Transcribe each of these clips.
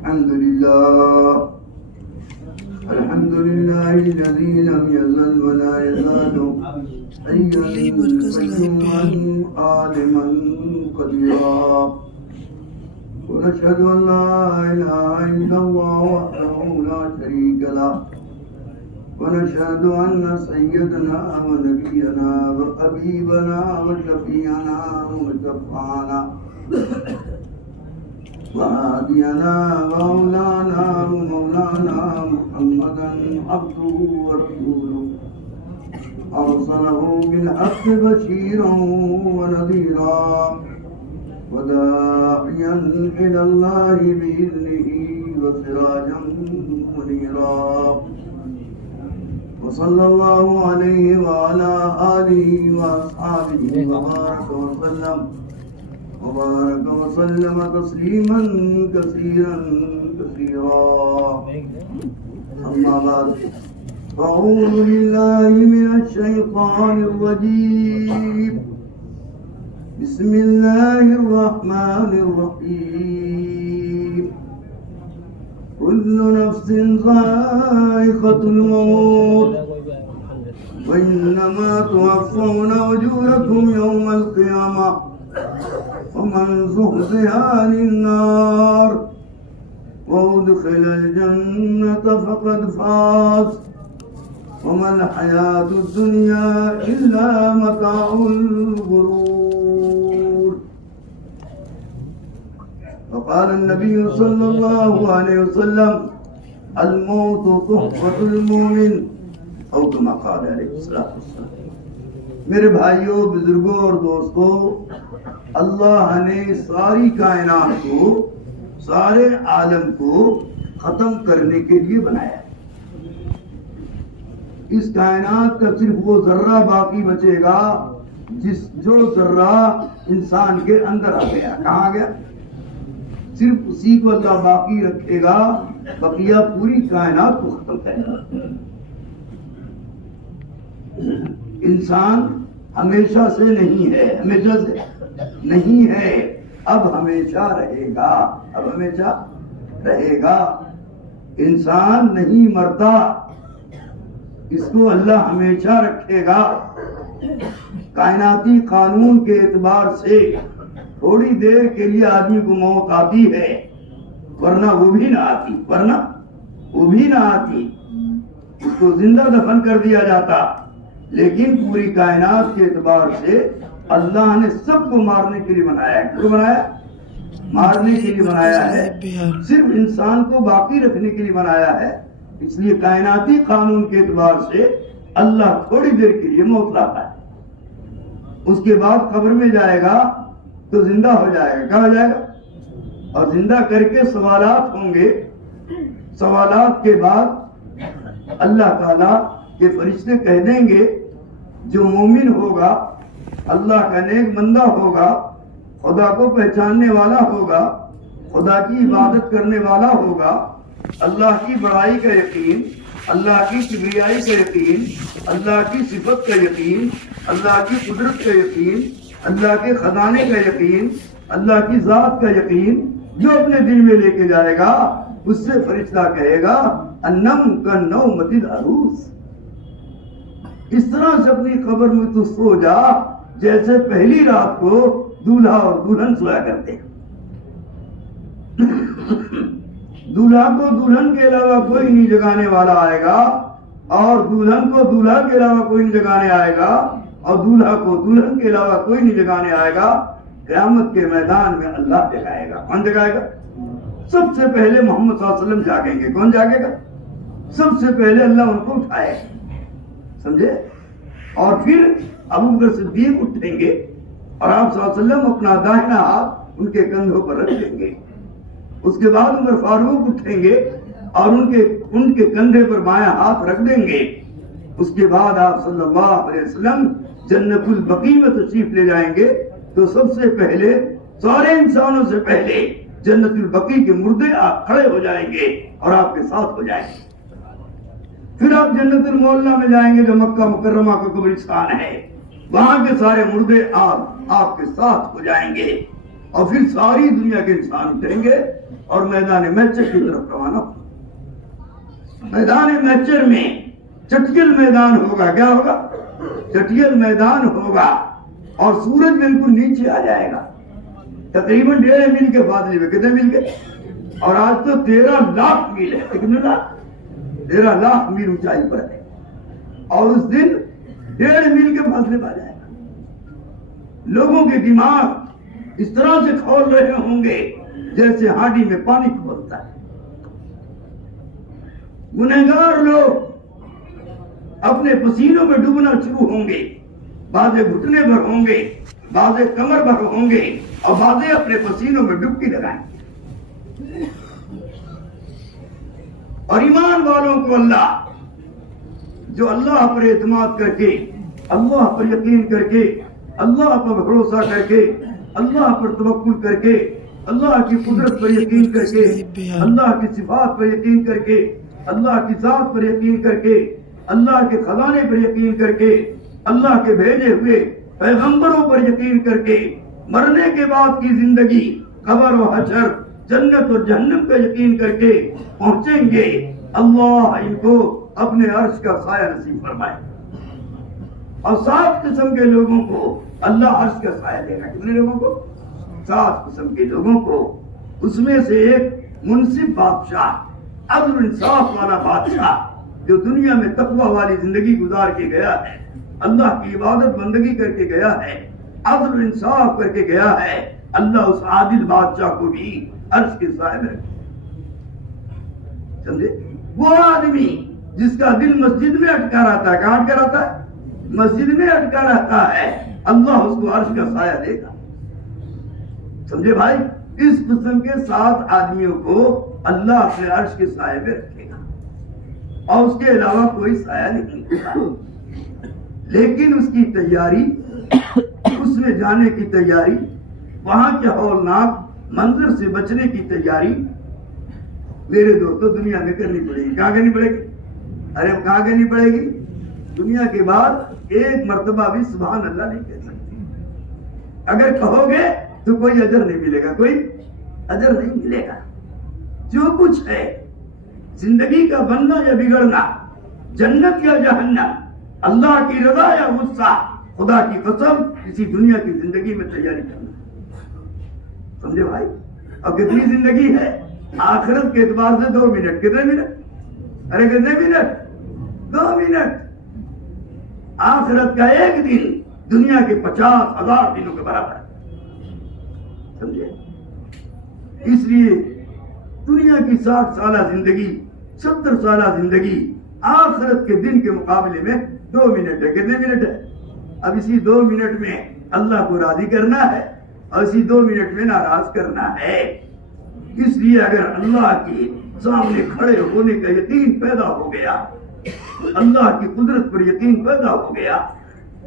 الحمد لله الذي لم يزل ولا يزال حيا قيوما عالما قديرا ونشهد أن لا إله إلا الله وحده لا شريك له ونشهد أن سيدنا ونبينا وحبيبنا وشفيعنا ومشفعنا وهادينا ومولانا محمدا عبده ورسوله أرسله بالحق بشيرا ونذيرا وداعيا إلى الله بإذنه وسراجا منيرا وصلى الله عليه وعلى آله وأصحابه وبارك وسلم تسليما كثيرا أما بعد أعوذ بالله من الشيطان الرجيم بسم الله الرحمن الرحيم كل نفس ذائقة الموت وإنما توفون أجوركم يوم القيامة ومن زحزح عن النار وأدخل الجنة فقد فاز وما الحياة الدنيا إلا متاع الغرور. وقال النبي صلى الله عليه وسلم الموت تحفة المؤمن أو كما قال عليه الصلاة والسلام. میرے بھائیوں، بزرگوں اور دوستوں، اللہ نے ساری کائنات کو، سارے عالم کو ختم کرنے کے لیے بنایا ہے. اس کائنات کا صرف وہ ذرہ باقی بچے گا جو ذرہ انسان کے اندر آ گیا. کہاں گیا؟ صرف اسی کو اللہ باقی رکھے گا، بقیہ پوری کائنات کو ختم کرے گا. انسان ہمیشہ سے نہیں ہے، ہمیشہ سے نہیں ہے، اب ہمیشہ رہے گا، اب ہمیشہ رہے گا. انسان نہیں مرتا، اس کو اللہ ہمیشہ رکھے گا. کائناتی قانون کے اعتبار سے تھوڑی دیر کے لیے آدمی کو موت آتی ہے، ورنہ وہ بھی نہ آتی. اس کو زندہ دفن کر دیا جاتا. لیکن پوری کائنات کے اعتبار سے اللہ نے سب کو مارنے کے لیے بنایا ہے. کیوں بنایا؟ مارنے کے لیے بنایا ہے. صرف انسان کو باقی رکھنے کے لیے بنایا ہے. اس لیے کائناتی قانون کے اعتبار سے اللہ تھوڑی دیر کے لیے موت لاتا ہے. اس کے بعد قبر میں جائے گا تو زندہ ہو جائے گا. کہاں جائے گا؟ اور زندہ کر کے سوالات ہوں گے. سوالات کے بعد اللہ تعالیٰ کے فرشتے کہہ دیں گے جو مومن ہوگا، اللہ کا نیک بندہ ہوگا، خدا کو پہچاننے والا ہوگا، خدا کی عبادت کرنے والا ہوگا، اللہ کی بڑائی کا یقین، اللہ کی کبریائی کا یقین، اللہ کی صفت کا یقین، اللہ کی قدرت کا یقین، اللہ کے خزانے کا یقین، اللہ کی ذات کا یقین جو اپنے دل میں لے کے جائے گا، اس سے فرشتہ کہے گا انم کنومۃ العروس. اس طرح سے اپنی قبر میں تو سو جا جیسے پہلی رات کو دولہا اور دلہن سویا کرتے. دولہا کو دلہن کے علاوہ کوئی نہیں جگانے والا آئے گا، اور دلہن کو دولہا کے علاوہ کوئی نہیں جگانے آئے گا، اور دولہا کو دلہن کے علاوہ کوئی نہیں جگانے آئے گا. قیامت کے میدان میں اللہ جگائے گا. کون جگائے گا؟ سب سے پہلے محمد صلی اللہ علیہ وسلم جاگیں گے. کون جاگے گا؟ سب سے پہلے اللہ ان کو اٹھائے گا. سمجھے؟ اور پھر ابوبکر صدیق اٹھیں گے اور آپ صلی اللہ علیہ وسلم اپنا داہنا ہاتھ ان کے کندھوں پر رکھ دیں گے. اس کے بعد عمر فاروق اٹھیں گے اور ان کے کندھے پر بایاں ہاتھ رکھ دیں گے. اس کے بعد آپ صلی اللہ علیہ وسلم جنت البقیع میں تشریف لے جائیں گے. تو سب سے پہلے، سارے انسانوں سے پہلے جنت البقیع کے مردے آپ کھڑے ہو جائیں گے اور آپ کے ساتھ ہو جائیں گے. پھر آپ جنت المعلا میں جائیں گے جو مکہ مکرمہ کا قبرستان ہے. وہاں کے سارے مردے آپ کے ساتھ ہو جائیں گے. اور پھر ساری دنیا کے انسان اٹھیں گے اور میدان محشر کی طرف روانہ ہوں۔ میدان محشر میں چٹیل میدان ہوگا، کیا ہوگا؟ چٹیل میدان ہوگا، اور سورج بالکل نیچے آ جائے گا، تقریباً 1.5 میل کے فاصلے میں۔ کتنے میل کے؟ اور آج تو 13 لاکھ میل ہے، کتنے لاکھ؟ 13 لاکھ میل اونچائی پر ہے، اور اس دن 1.5 میل کے فاصلے پر آ جائے گا۔ لوگوں کے دماغ اس طرح سے کھول رہے ہوں گے جیسے ہانڈی میں پانی کھولتا ہے۔ گنہگار لوگ اپنے پسینوں میں ڈوبنا شروع ہوں گے، بعضے گھٹنے پر ہوں گے، بعضے کمر پر ہوں گے، اور بعضے اپنے پسینوں میں ڈبکی لگائیں گے۔ اور ایمان والوں کو اللہ، جو اللہ پر اعتماد کر کے، اللہ پر یقین کر کے، اللہ پر بھروسہ کر کے، اللہ پر توکل کر کے، اللہ کی قدرت پر یقین کر کے، اللہ کی صفات پر یقین کر کے، اللہ کی ذات پر یقین کر کے، اللہ کے خزانے پر یقین کر کے، اللہ کے بھیجے ہوئے پیغمبروں پر یقین کر کے، مرنے کے بعد کی زندگی، قبر و حشر، جنت اور جہنم کا یقین کر کے پہنچیں گے، اللہ ان کو اپنے عرش کا سایہ نصیب فرمائے۔ اور 7 قسم کے لوگوں کو اللہ عرش کا سایہ دے گا۔ کتنے لوگوں کو؟ 7 قسم کے لوگوں کو۔ اس میں سے ایک منصف بادشاہ، عدل انصاف والا بادشاہ، جو دنیا میں تقوی والی زندگی گزار کے گیا ہے، اللہ کی عبادت بندگی کر کے گیا ہے، عدل انصاف کر کے گیا ہے، اللہ اس عادل بادشاہ کو بھی عرش کے سائے میں رکھے۔ سمجھے؟ وہ آدمی جس کا دل مسجد میں اٹکا رہتا ہے، کہاں اٹکا رہتا ہے؟ مسجد میں اٹکا رہتا ہے، اللہ اس کو عرش کا سایہ دے گا۔ سمجھے بھائی؟ اس قسم کے 7 آدمیوں کو اللہ اپنے عرش کے سائے میں رکھے گا، اور اس کے علاوہ کوئی سایہ نہیں ہوگا۔ لیکن اس کی تیاری، اس میں جانے کی تیاری، وہاں کے ہولناک منظر سے بچنے کی تیاری میرے دوستو دنیا میں کرنی پڑے گی۔ کہاں کرنی پڑے گی؟ ارے کہاں کرنی پڑے گی؟ دنیا کے بعد ایک مرتبہ بھی سبحان اللہ نہیں کہہ سکتے۔ اگر کہو گے تو کوئی اجر نہیں ملے گا، کوئی اجر نہیں ملے گا۔ جو کچھ ہے زندگی کا بننا یا بگڑنا، جنت یا جہنم، اللہ کی رضا یا غصہ، خدا کی قسم کسی دنیا کی زندگی میں تیاری کرنا۔ سمجھے بھائی؟ اب کتنی زندگی ہے؟ آخرت کے اعتبار سے 2 منٹ۔ کتنے منٹ؟ ارے کتنے منٹ؟ 2 منٹ۔ آخرت کا ایک دن دنیا کے 50,000 دنوں کے برابر ہے۔ سمجھے؟ اس لیے دنیا کی 60 سالہ زندگی، 70 سالہ زندگی آخرت کے دن کے مقابلے میں 2 منٹ ہے۔ کتنے منٹ ہے؟ اب اسی 2 منٹ میں اللہ کو راضی کرنا ہے، اور اسی 2 منٹ میں ناراض کرنا ہے۔ اس لیے اگر اللہ کے سامنے کھڑے ہونے کا یقین پیدا ہو گیا، اللہ کی قدرت پر یقین پیدا ہو گیا،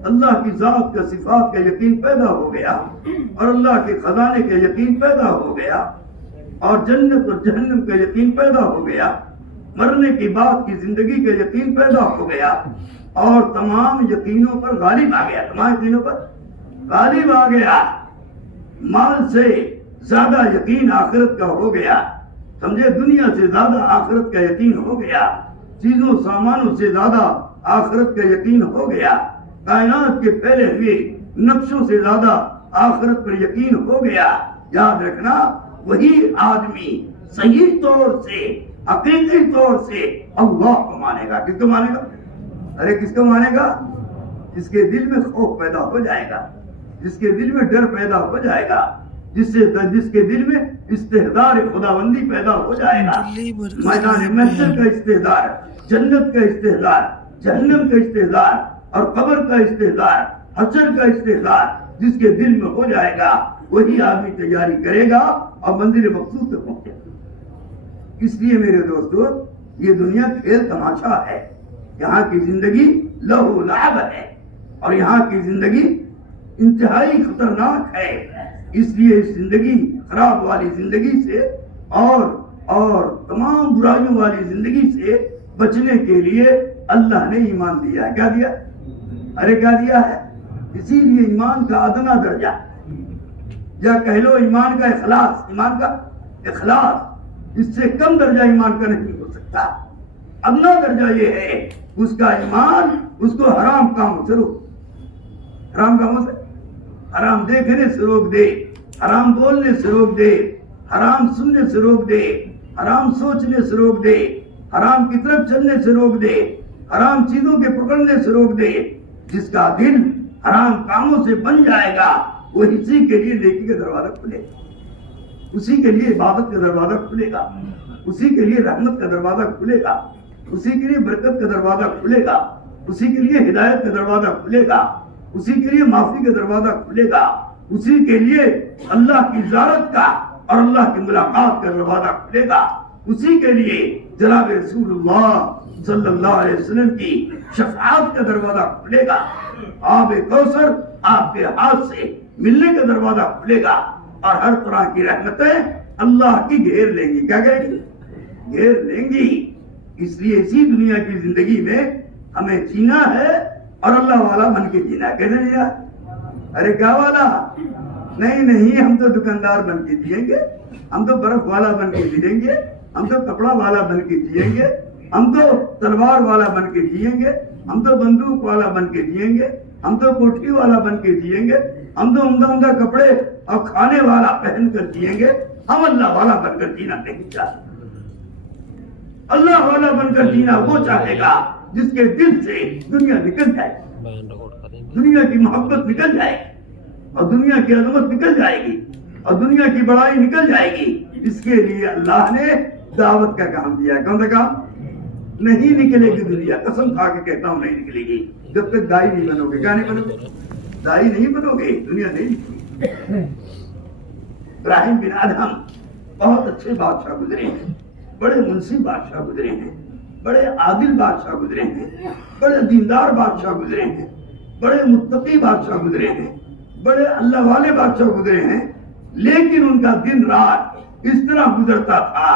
اللہ کی ذات کا صفات کا یقین پیدا ہو گیا، اور اللہ کے خزانے کا یقین پیدا ہو گیا، اور جنت اور جہنم کا یقین پیدا ہو گیا، مرنے کے بعد کی زندگی کا یقین پیدا ہو گیا، اور تمام یقینوں پر غالب آ گیا، تمام یقینوں پر غالب آ گیا، مال سے زیادہ یقین آخرت کا ہو گیا، سمجھے؟ دنیا سے زیادہ آخرت کا یقین ہو گیا، چیزوں سامانوں سے زیادہ آخرت کا یقین ہو گیا، کائنات کے پھیلے ہوئے نقشوں سے زیادہ آخرت پر یقین ہو گیا۔ یاد رکھنا، وہی آدمی صحیح طور سے، حقیقی طور سے اللہ کو مانے گا۔ کس کو مانے گا؟ ارے کس کو مانے گا؟ جس کے دل میں خوف پیدا ہو جائے گا، جس کے دل میں ڈر پیدا ہو جائے گا، جس کے دل میں استحضار خداوندی پیدا ہو جائے گا، میدان محشر کا استحضار، جنت کا استحضار، جہنم کا استحضار، اور قبر کا استحضار، حشر کا استحضار جس کے دل میں ہو جائے گا، وہی آدمی تیاری کرے گا اور منزل مقصود تک پہنچے گا۔ اس لیے میرے دوستو، یہ دنیا کھیل تماشا ہے، یہاں کی زندگی لہو لعب ہے، اور یہاں کی زندگی انتہائی خطرناک ہے۔ اس لیے اس زندگی خراب والی زندگی سے اور تمام برائیوں والی زندگی سے بچنے کے لیے اللہ نے ایمان دیا ہے۔ کیا دیا؟ ارے کیا دیا ہے؟ اسی لیے ایمان کا ادنا درجہ یا کہہ لو ایمان کا اخلاص، ایمان کا اخلاص، اس سے کم درجہ ایمان کا نہیں ہو سکتا۔ ادنا درجہ یہ ہے اس کا ایمان اس کو حرام کاموں سے روک، حرام کاموں سے، حرام دیکھنے سے روک دے، حرام بولنے سے روک دے، حرام سننے سے روک دے، حرام سوچنے سے روک دے، حرام کی طرف چلنے سے روک دے، حرام چیزوں کے پکڑنے سے روک دے۔ جس کا دل حرام کاموں سے بن جائے گا وہ اسی کے لیے نیکی کا دروازہ کھلے گا، اسی کے لیے عبادت کا دروازہ کھلے گا، اسی کے لیے رحمت کا دروازہ کھلے گا، اسی کے لیے برکت کا دروازہ کھلے گا، اسی کے لیے ہدایت کا دروازہ کھلے گا، اسی کے لیے معافی کا دروازہ کھلے گا، اسی کے لیے اللہ کی زیارت کا اور اللہ کی ملاقات کا دروازہ کھلے گا، اسی کے لیے جناب رسول اللہ صلی اللہ علیہ وسلم کی شفاعت کا دروازہ کھلے گا، آب کوثر آپ کے ہاتھ سے ملنے کا دروازہ کھلے گا، اور ہر طرح کی رحمتیں اللہ کی گھیر لیں گی۔ کیا کہیں گی؟ گھیر لیں گی۔ اس لیے اسی دنیا کی زندگی میں ہمیں جینا ہے اور اللہ والا بن کے جینا ہے۔ کیسے جینا؟ ارے کیا والا؟ نہیں، ہم تو دکاندار بن کے جیئیں گے، ہم تو برف والا بن کے جیئیں گے، ہم تو کپڑا والا بن کے جیئیں گے، ہم تو تلوار والا بن کے جیئیں گے، ہم تو بندوق والا بن کے جیئیں گے، ہم تو کوٹھی والا بن کے جیئیں گے، ہم تو عمدہ کپڑے اور کھانے والا پہن کر جیئیں گے۔ ہم اللہ والا بن کر جینا نہیں چاہتے۔ اللہ والا بن کر جینا وہ چاہے گا جس کے دل سے دنیا نکل جائے، دنیا کی محبت نکل جائے اور دنیا کی عظمت نکل جائے گی اور دنیا کی بڑائی نکل جائے گی۔ اس کے لیے اللہ نے دعوت کا کام دیا ہے۔ کون سا کام؟ نہیں نکلے گی دنیا، قسم کھا کے کہتا ہوں نہیں نکلے گی جب تک دائی نہیں بنو گے۔ کیا نہیں بنو گے؟ دائی نہیں بنو گے، دنیا نہیں نکلے گی۔ ابراہیم بن ادہم بہت اچھے بادشاہ گزرے ہیں، بڑے منصف بادشاہ گزرے ہیں، بڑے عادل بادشاہ گزرے ہیں، بڑے دیندار بادشاہ گزرے ہیں، بڑے متقی بادشاہ گزرے ہیں، بڑے اللہ والے بادشاہ گزرے ہیں، لیکن ان کا دن رات اس طرح گزرتا تھا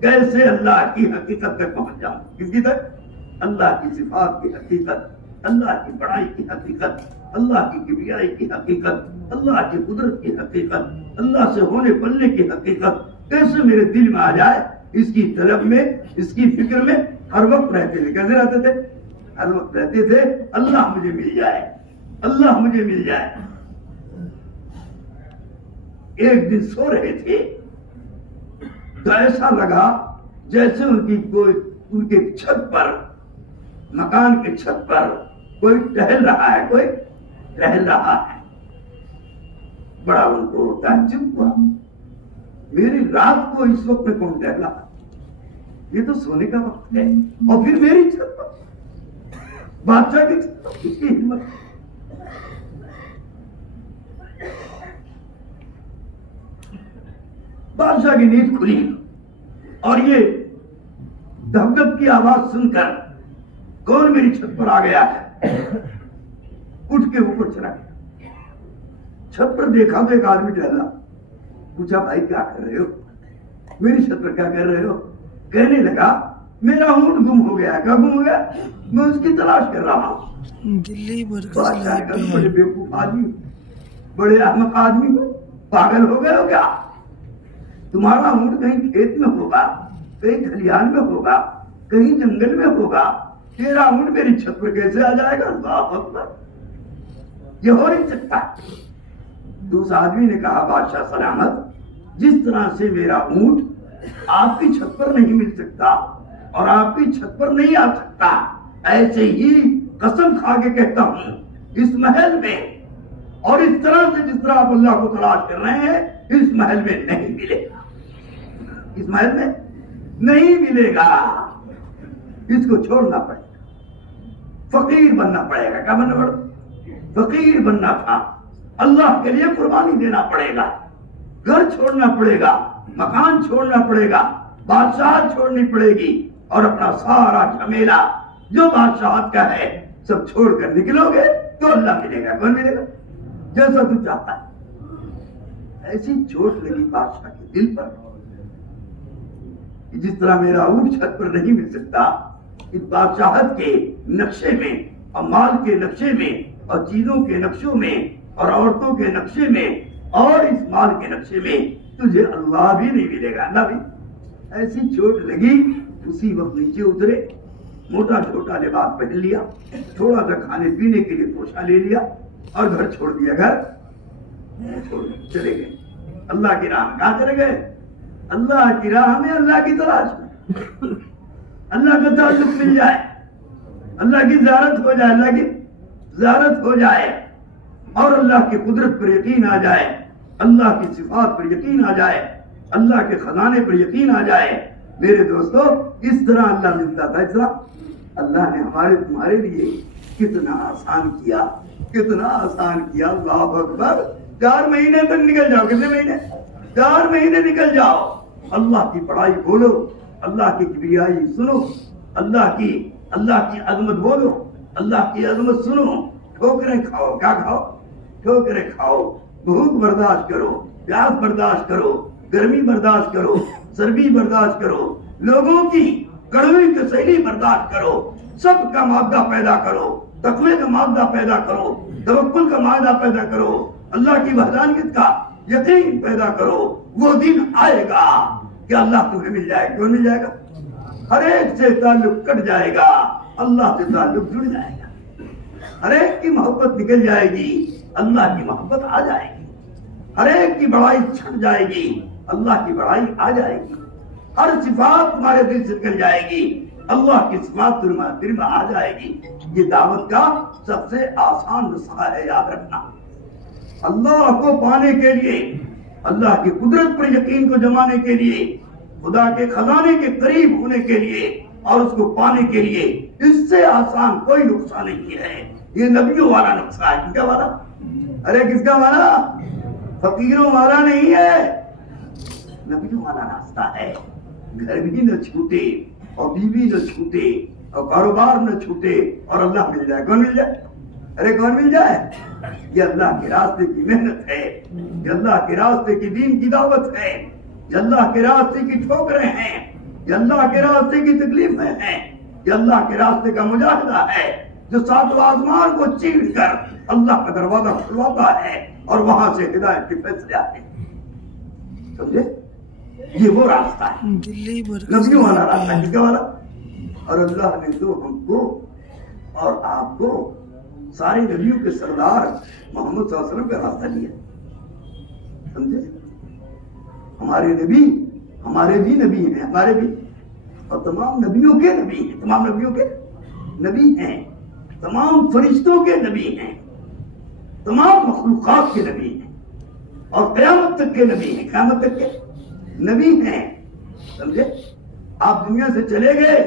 کیسے اللہ کی حقیقت تک پہنچ جاؤں۔ کس کی تک؟ اللہ کی صفات کی حقیقت، اللہ کی بڑائی کی حقیقت، اللہ کی کبریائی کی حقیقت، اللہ کی قدرت کی حقیقت، اللہ سے ہونے پلنے کی حقیقت کیسے میرے دل میں آ جائے۔ اس کی طلب میں، اس کی فکر میں ہر وقت رہتے تھے۔ کیسے رہتے تھے؟ ہر وقت رہتے تھے اللہ مجھے مل جائے، اللہ مجھے مل جائے۔ ایک دن سو رہے تھے تو ایسا لگا جیسے ان کے چھت پر، مکان کے چھت پر کوئی ٹہل رہا ہے، کوئی ٹہل رہا ہے۔ بڑا ان کو تعجب ہوا، میری رات کو اس وقت میں کون ٹہلا؟ یہ تو سونے کا وقت ہے، اور پھر میری چھت پر، بادشاہ کی چھت پر، اس کی ہمت۔ بادشاہ کی نیند کھلی اور یہ دھب دھب کی آواز سن کر کون میری چھت پر آ گیا ہے، اٹھ کے اوپر چلا گیا۔ چھت پر دیکھا تو ایک آدمی ٹہلا، پوچھا بھائی کیا کر رہے ہو؟ میری چھت پر کیا کر رہے ہو؟ کہنے لگا میرا اونٹ گم ہو گیا۔ کیا گم ہو گیا؟ میں اس کی تلاش کر رہا ہوں۔ بادشاہ کا بڑے بیوقوف آدمی، بڑے احمق آدمی ہو، پاگل ہو گئے ہو کیا؟ تمہارا اونٹ کہیں کھیت میں ہوگا، کہیں کھلیان میں ہوگا، کہیں جنگل میں ہوگا، تیرا اونٹ میری چھت پر کیسے آ جائے گا؟ اللہ اکبر، یہ ہو نہیں سکتا۔ دوسرا آدمی نے کہا بادشاہ سلامت، جس طرح سے میرا اونٹ آپ کی چھت پر نہیں مل سکتا اور آپ کی چھت پر نہیں آ سکتا، ایسے ہی قسم کھا کے کہتا ہوں اس محل میں اور اس طرح سے جس طرح آپ اللہ کو تلاش کر رہے ہیں اس محل میں نہیں ملے گا، اس محل میں نہیں ملے گا۔ اس کو چھوڑنا پڑے گا، فقیر بننا پڑے گا۔ کیا بننا پڑے گا؟ فقیر بننا تھا، اللہ کے لیے قربانی دینا پڑے گا، گھر چھوڑنا پڑے گا، مکان چھوڑنا پڑے گا، بادشاہت چھوڑنی پڑے گی، اور اپنا سارا جھمیلا جو بادشاہت کا ہے سب چھوڑ کر نکلو گے تو اللہ ملے گا۔ کون ملے گا؟ جیسا تو چاہتا ہے۔ ایسی چوٹ لگی بادشاہ کے دل پر، جس طرح میرا اونٹ چھت پر نہیں مل سکتا، اس بادشاہت کے نقشے میں اور مال کے نقشے میں اور چیزوں کے نقشوں میں اور عورتوں کے نقشے میں اور اس مال کے نقشے میں تجھے اللہ بھی نہیں ملے گا. اللہ بھی ایسی چوٹ لگی اسی وقت نیچے اترے, موٹا چھوٹا لباس پہن لیا, تھوڑا سا کھانے پینے کے لیے توشہ لے لیا اور گھر چھوڑ دیا. گھر چھوڑ چلے گئے اللہ کی راہ. کہاں چلے گئے؟ اللہ کی راہ میں, اللہ کی تلاش میں. اللہ کا تعلق مل جائے, اللہ کی زیارت ہو جائے, اللہ کی زیارت ہو جائے اور اللہ کی قدرت پر یقین آ جائے, اللہ کی صفات پر یقین آ جائے, اللہ کے خزانے پر یقین آ جائے. میرے دوستو اس طرح اللہ ملتا تھا. اس طرح اللہ نے ہمارے تمہارے لیے کتنا آسان کیا, کتنا آسان کیا. اللہ اکبر. 4 مہینے تک نکل جاؤ. کتنے مہینے؟ 4 مہینے نکل جاؤ. اللہ کی بڑائی بولو, اللہ کی کبریائی سنو, اللہ کی عظمت بولو, اللہ کی عظمت سنو. ٹھوکریں کھاؤ. کیا کھاؤ؟ ٹھوکریں کھاؤ. بھوک برداشت کرو, پیاس برداشت کرو, گرمی برداشت کرو, سردی برداشت کرو, لوگوں کی کڑوی کسیلی برداشت کرو, سب کا مادہ پیدا کرو, تقوی کا مادہ پیدا کرو, توکل کا مادہ پیدا کرو, اللہ کی وحدانیت کا یقین پیدا کرو. وہ دن آئے گا کہ اللہ تمہیں مل جائے گا. کیوں مل جائے گا؟ ہر ایک سے تعلق کٹ جائے گا, اللہ سے تعلق جڑ جائے گا. ہر ایک کی محبت نکل جائے گی, اللہ کی محبت آ جائے گی. ہر ایک کی بڑائی چھٹ جائے گی, اللہ کی بڑائی آ جائے گی. ہر صفات تمہارے دل سے نکل جائے گی, اللہ کی صفات دل میں آ جائے گی. یہ دعوت کا سب سے آسان نسخہ ہے, یاد رکھنا. اللہ کو پانے کے لیے, اللہ کی قدرت پر یقین کو جمانے کے لیے, خدا کے خزانے کے قریب ہونے کے لیے اور اس کو پانے کے لیے اس سے آسان کوئی نسخہ نہیں ہے. یہ نبیوں والا نسخہ ہے. کس کا والا؟ ارے کس کا والا؟ فقیروں والا نہیں ہے, نبیوں والا راستہ ہے. گھر بھی نہ چھوٹے اور بیوی نہ چھوٹے اور کاروبار نہ چھوٹے اور اللہ مل جائے. کون مل جائے؟ ارے کون مل جائے؟ یہ اللہ کے راستے کی محنت ہے, یہ اللہ کے راستے کی دین کی دعوت ہے, یہ اللہ کے راستے کی ٹھوکریں ہیں, یہ اللہ کے راستے کی تکلیفیں ہیں, یہ اللہ کے راستے کا مجاہدہ ہے جو 7 آسمان کو چیر کر اللہ کا دروازہ کھلواتا ہے اور وہاں سے ہدایت کے فیصلے آتے ہیں. سمجھے؟ یہ وہ راستہ ہے, نبیوں والا راستہ ہے. کس کا والا؟ اور اللہ نے تو ہم کو اور آپ کو سارے نبیوں کے سردار محمد صلی اللہ علیہ وسلم کا راستہ دیا. سمجھے؟ ہمارے نبی ہمارے بھی نبی ہیں, ہمارے بھی, اور تمام نبیوں کے نبی ہیں, تمام نبیوں کے نبی ہیں, تمام فرشتوں کے نبی ہیں, تمام مخلوقات کے نبی ہیں اور قیامت تک کے نبی ہیں, قیامت تک کے نبی ہیں. سمجھے؟ آپ دنیا سے چلے گئے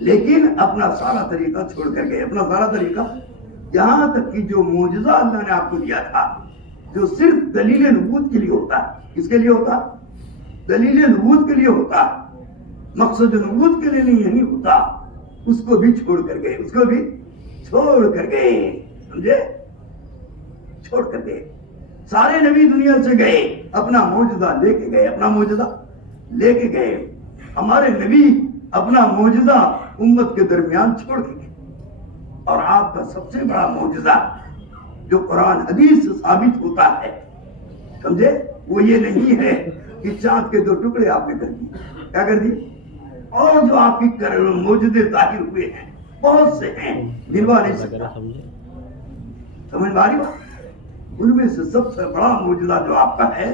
لیکن اپنا سارا طریقہ چھوڑ کر گئے. اپنا سارا طریقہ, یہاں تک کہ جو معجزہ اللہ نے آپ کو دیا تھا جو صرف دلیل نبوت کے لیے ہوتا ہے. کس کے لیے ہوتا؟ دلیل نبوت کے لیے ہوتا, مقصد نبوت کے لیے نہیں ہوتا. اس کو بھی چھوڑ کر گئے, اس کو بھی چھوڑ کر گئے. سمجھے؟ چھوڑ کر گئے. سارے نبی دنیا سے گئے, اپنا معجزہ لے کے گئے, اپنا معجزہ لے کے گئے. ہمارے نبی اپنا معجزہ امت کے درمیان چھوڑ کے گئے. اور آپ کا سب سے بڑا معجزہ جو قرآن حدیث سے ثابت ہوتا ہے, سمجھے, وہ یہ نہیں ہے کہ چاند کے 2 ٹکڑے آپ نے کر دیے. کیا کر دیے؟ اور جو آپ کی معجزے ظاہر ہوئے ہیں بہت سے ہیں, گنوا نہیں سکتا. سمجھ میں آ رہی بات؟ ان میں سے سب سے بڑا معجزہ جو آپ کا ہے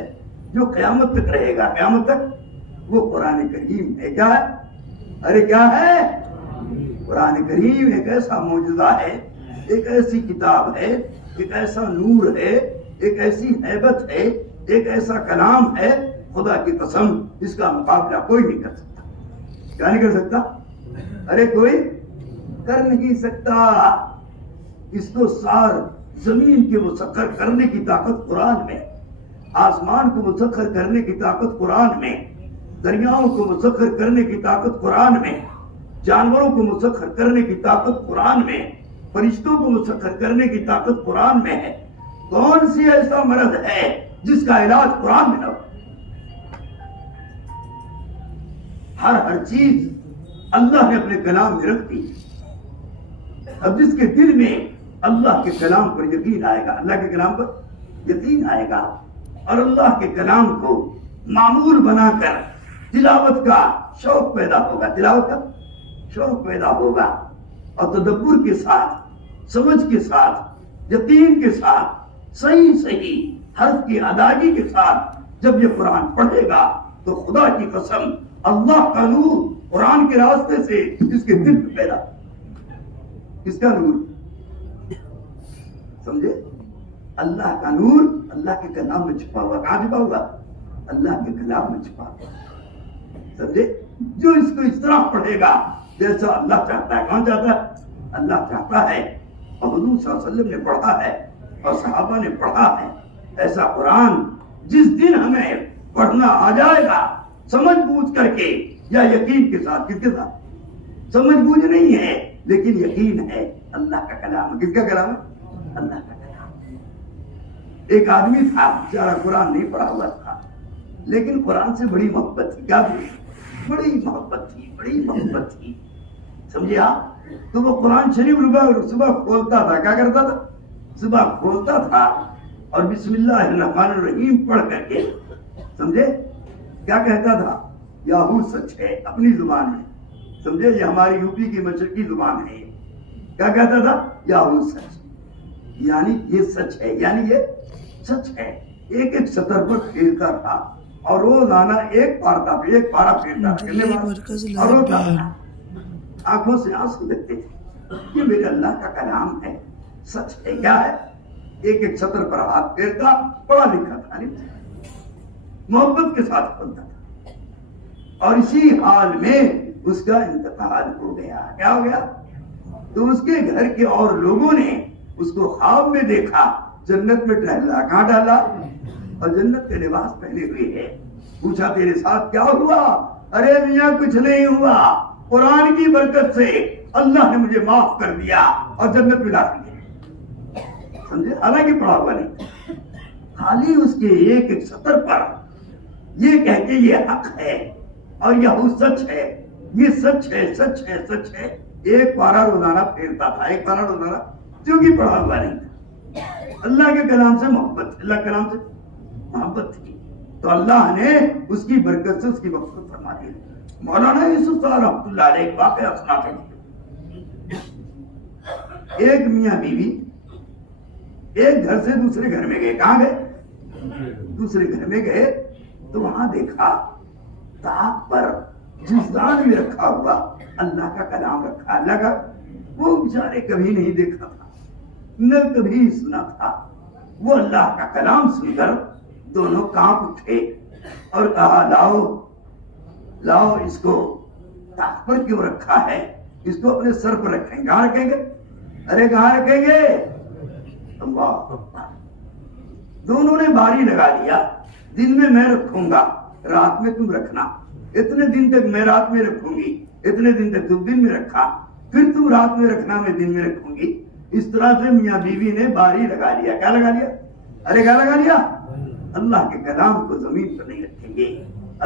جو قیامت تک رہے گا, قیامت تک, وہ قرآن کریم ہے. کیا ہے؟ ارے کیا ہے؟ قرآن کریم ایک ایسا معجزہ ہے, ایک ایسی کتاب ہے, ایک ایسا نور ہے, ایک ایسی ہیبت ہے, ایک ایسا کلام ہے, خدا کی قسم اس کا مقابلہ کوئی نہیں کر سکتا. کیا نہیں کر سکتا؟ ارے کوئی کر نہیں سکتا. اس کو سار زمین کے مسخر کرنے کی طاقت قرآن میں, آسمان کو مسخر کرنے کی طاقت قرآن میں, دریاؤں کو مسخر کرنے کی طاقت قرآن میں, جانوروں کو مسخر کرنے کی طاقت قرآن میں, فرشتوں کو مسخر کرنے کی طاقت قرآن میں ہے. کون سی ایسا مرض ہے جس کا علاج قرآن میں نہ ہو؟ ہر چیز اللہ نے اپنے کلام میں رکھ دی. اب جس کے دل میں اللہ کے کلام پر یقین آئے گا, اللہ کے کلام پر یقین آئے گا, اور اللہ کے کلام کو معمول بنا کر تلاوت کا شوق پیدا ہوگا، تلاوت کا شوق پیدا ہوگا، اور تدبر کے ساتھ، سمجھ کے ساتھ، یقین کے ساتھ، صحیح حرف کی ادائیگی کے ساتھ جب یہ قرآن پڑھے گا تو خدا کی قسم اللہ کا نور قرآن کے راستے سے اس کے دل میں پیدا، کس کا نور؟ سمجھے؟ اللہ کا نور اللہ کے کلام میں چھپا ہوا، کہاں چھپا ہوا؟ اللہ کے کلام میں چھپا ہوا، سمجھے؟ جو اس کو اس طرح پڑھے گا جیسا اللہ چاہتا ہے، کون چاہتا ہے؟ اللہ چاہتا ہے، اور حضور صلی اللہ علیہ وسلم نے پڑھا ہے اور صحابہ نے پڑھا ہے، ایسا قرآن جس دن ہمیں پڑھنا آ جائے گا سمجھ بوجھ کر کے یا یقین کے ساتھ، کس کے ساتھ؟ سمجھ بوجھ نہیں ہے لیکن یقین ہے، اللہ کا کلام، کس کا کلام ہے؟ اللہ کا کلام۔ ایک آدمی تھا بیچارہ قرآن نہیں پڑھا ہوا تھا لیکن قرآن سے بڑی محبت تھی، کیا تھی؟ بڑی محبت تھی، بڑی محبت تھی، سمجھے آپ؟ تو وہ قرآن شریف صبح کھولتا تھا، کیا کرتا تھا؟ صبح کھولتا تھا اور بسم اللہ الرحمن الرحیم پڑھ کر کے، سمجھے کیا کہتا تھا؟ یاہو سچ ہے، اپنی زبان میں، سمجھے؟ یہ ہماری یوپی کی مشرقی زبان ہے، کیا کہتا تھا؟ یاہو سچ، یعنی یہ سچ ہے، یعنی یہ سچ ہے۔ ایک ایک سطر پر پھیرتا تھا اور روزانہ ایک پارا پھیرتا تھا اور روتا تھا، آنکھوں سے آنسو دیتے تھے، یہ میرے اللہ کا کلام ہے، سچ ہے، کیا ہے؟ ایک ایک سطر پر ہاتھ پھیرتا، پڑھا لکھا تھا، محبت کے ساتھ پڑھتا تھا، اور اسی حال میں اس کا انتقال ہو گیا۔ کیا ہو گیا؟ تو اس کے گھر کے اور لوگوں نے اس کو خواب میں دیکھا، جنت میں ٹہلا، کہاں ٹہلا؟ اور جنت کے لباس پہنے ہوئے ہے۔ پوچھا تیرے ساتھ کیا ہوا؟ ارے میاں کچھ نہیں ہوا، قرآن کی برکت سے اللہ نے مجھے معاف کر دیا اور جنت میں ڈال دیا، سمجھے؟ حالانکہ پڑھا ہوا نہیں، خالی اس کے ایک ایک سطر پر یہ کہہ کے یہ حق ہے اور یہ سچ ہے، یہ سچ ہے، سچ ہے، سچ ہے، ایک پارا روزانہ پھیرتا تھا، ایک پارا روزانہ، کیونکہ پڑھا ہوا نہیں تھا۔ اللہ کے کلام سے محبت، اللہ کے کلام سے محبت تھی تو اللہ نے اس کی برکت سے اس کی مغفرت فرما دی۔ مولانا یوسف صاحب رحمۃ اللہ علیہ ایک واقعہ سناتے ہیں۔ ایک میاں بیوی ایک گھر سے دوسرے گھر میں گئے، کہاں گئے؟ دوسرے گھر میں گئے تو وہاں دیکھا طاق پر جزدان بھی رکھا ہوا، اللہ کا کلام رکھا، اللہ کا، وہ بیچارے کبھی نہیں دیکھا تھا نہ کبھی سنا تھا، وہ اللہ کا کلام سن کر دونوں کانپ اٹھے اور کہا لاؤ لاؤ اس کو طاق پر کیوں رکھا ہے، اس کو اپنے سر پر رکھیں گے، کہاں رکھیں گے؟ ارے کہاں رکھیں گے؟ اللہ، دونوں نے باری لگا دیا، دن میں رکھوں گا، رات میں تم رکھنا، اتنے دن تک میں رات میں رکھوں گی، اتنے دن تک تم دن میں رکھا، پھر تم رات میں رکھنا، میں دن میں رکھوں گی۔ اس طرح سے میاں بیوی نے باری لگا لیا، کیا لگا لیا؟ ارے کیا لگا لیا؟ اللہ کے کلام کو زمین پر نہیں رکھیں گے،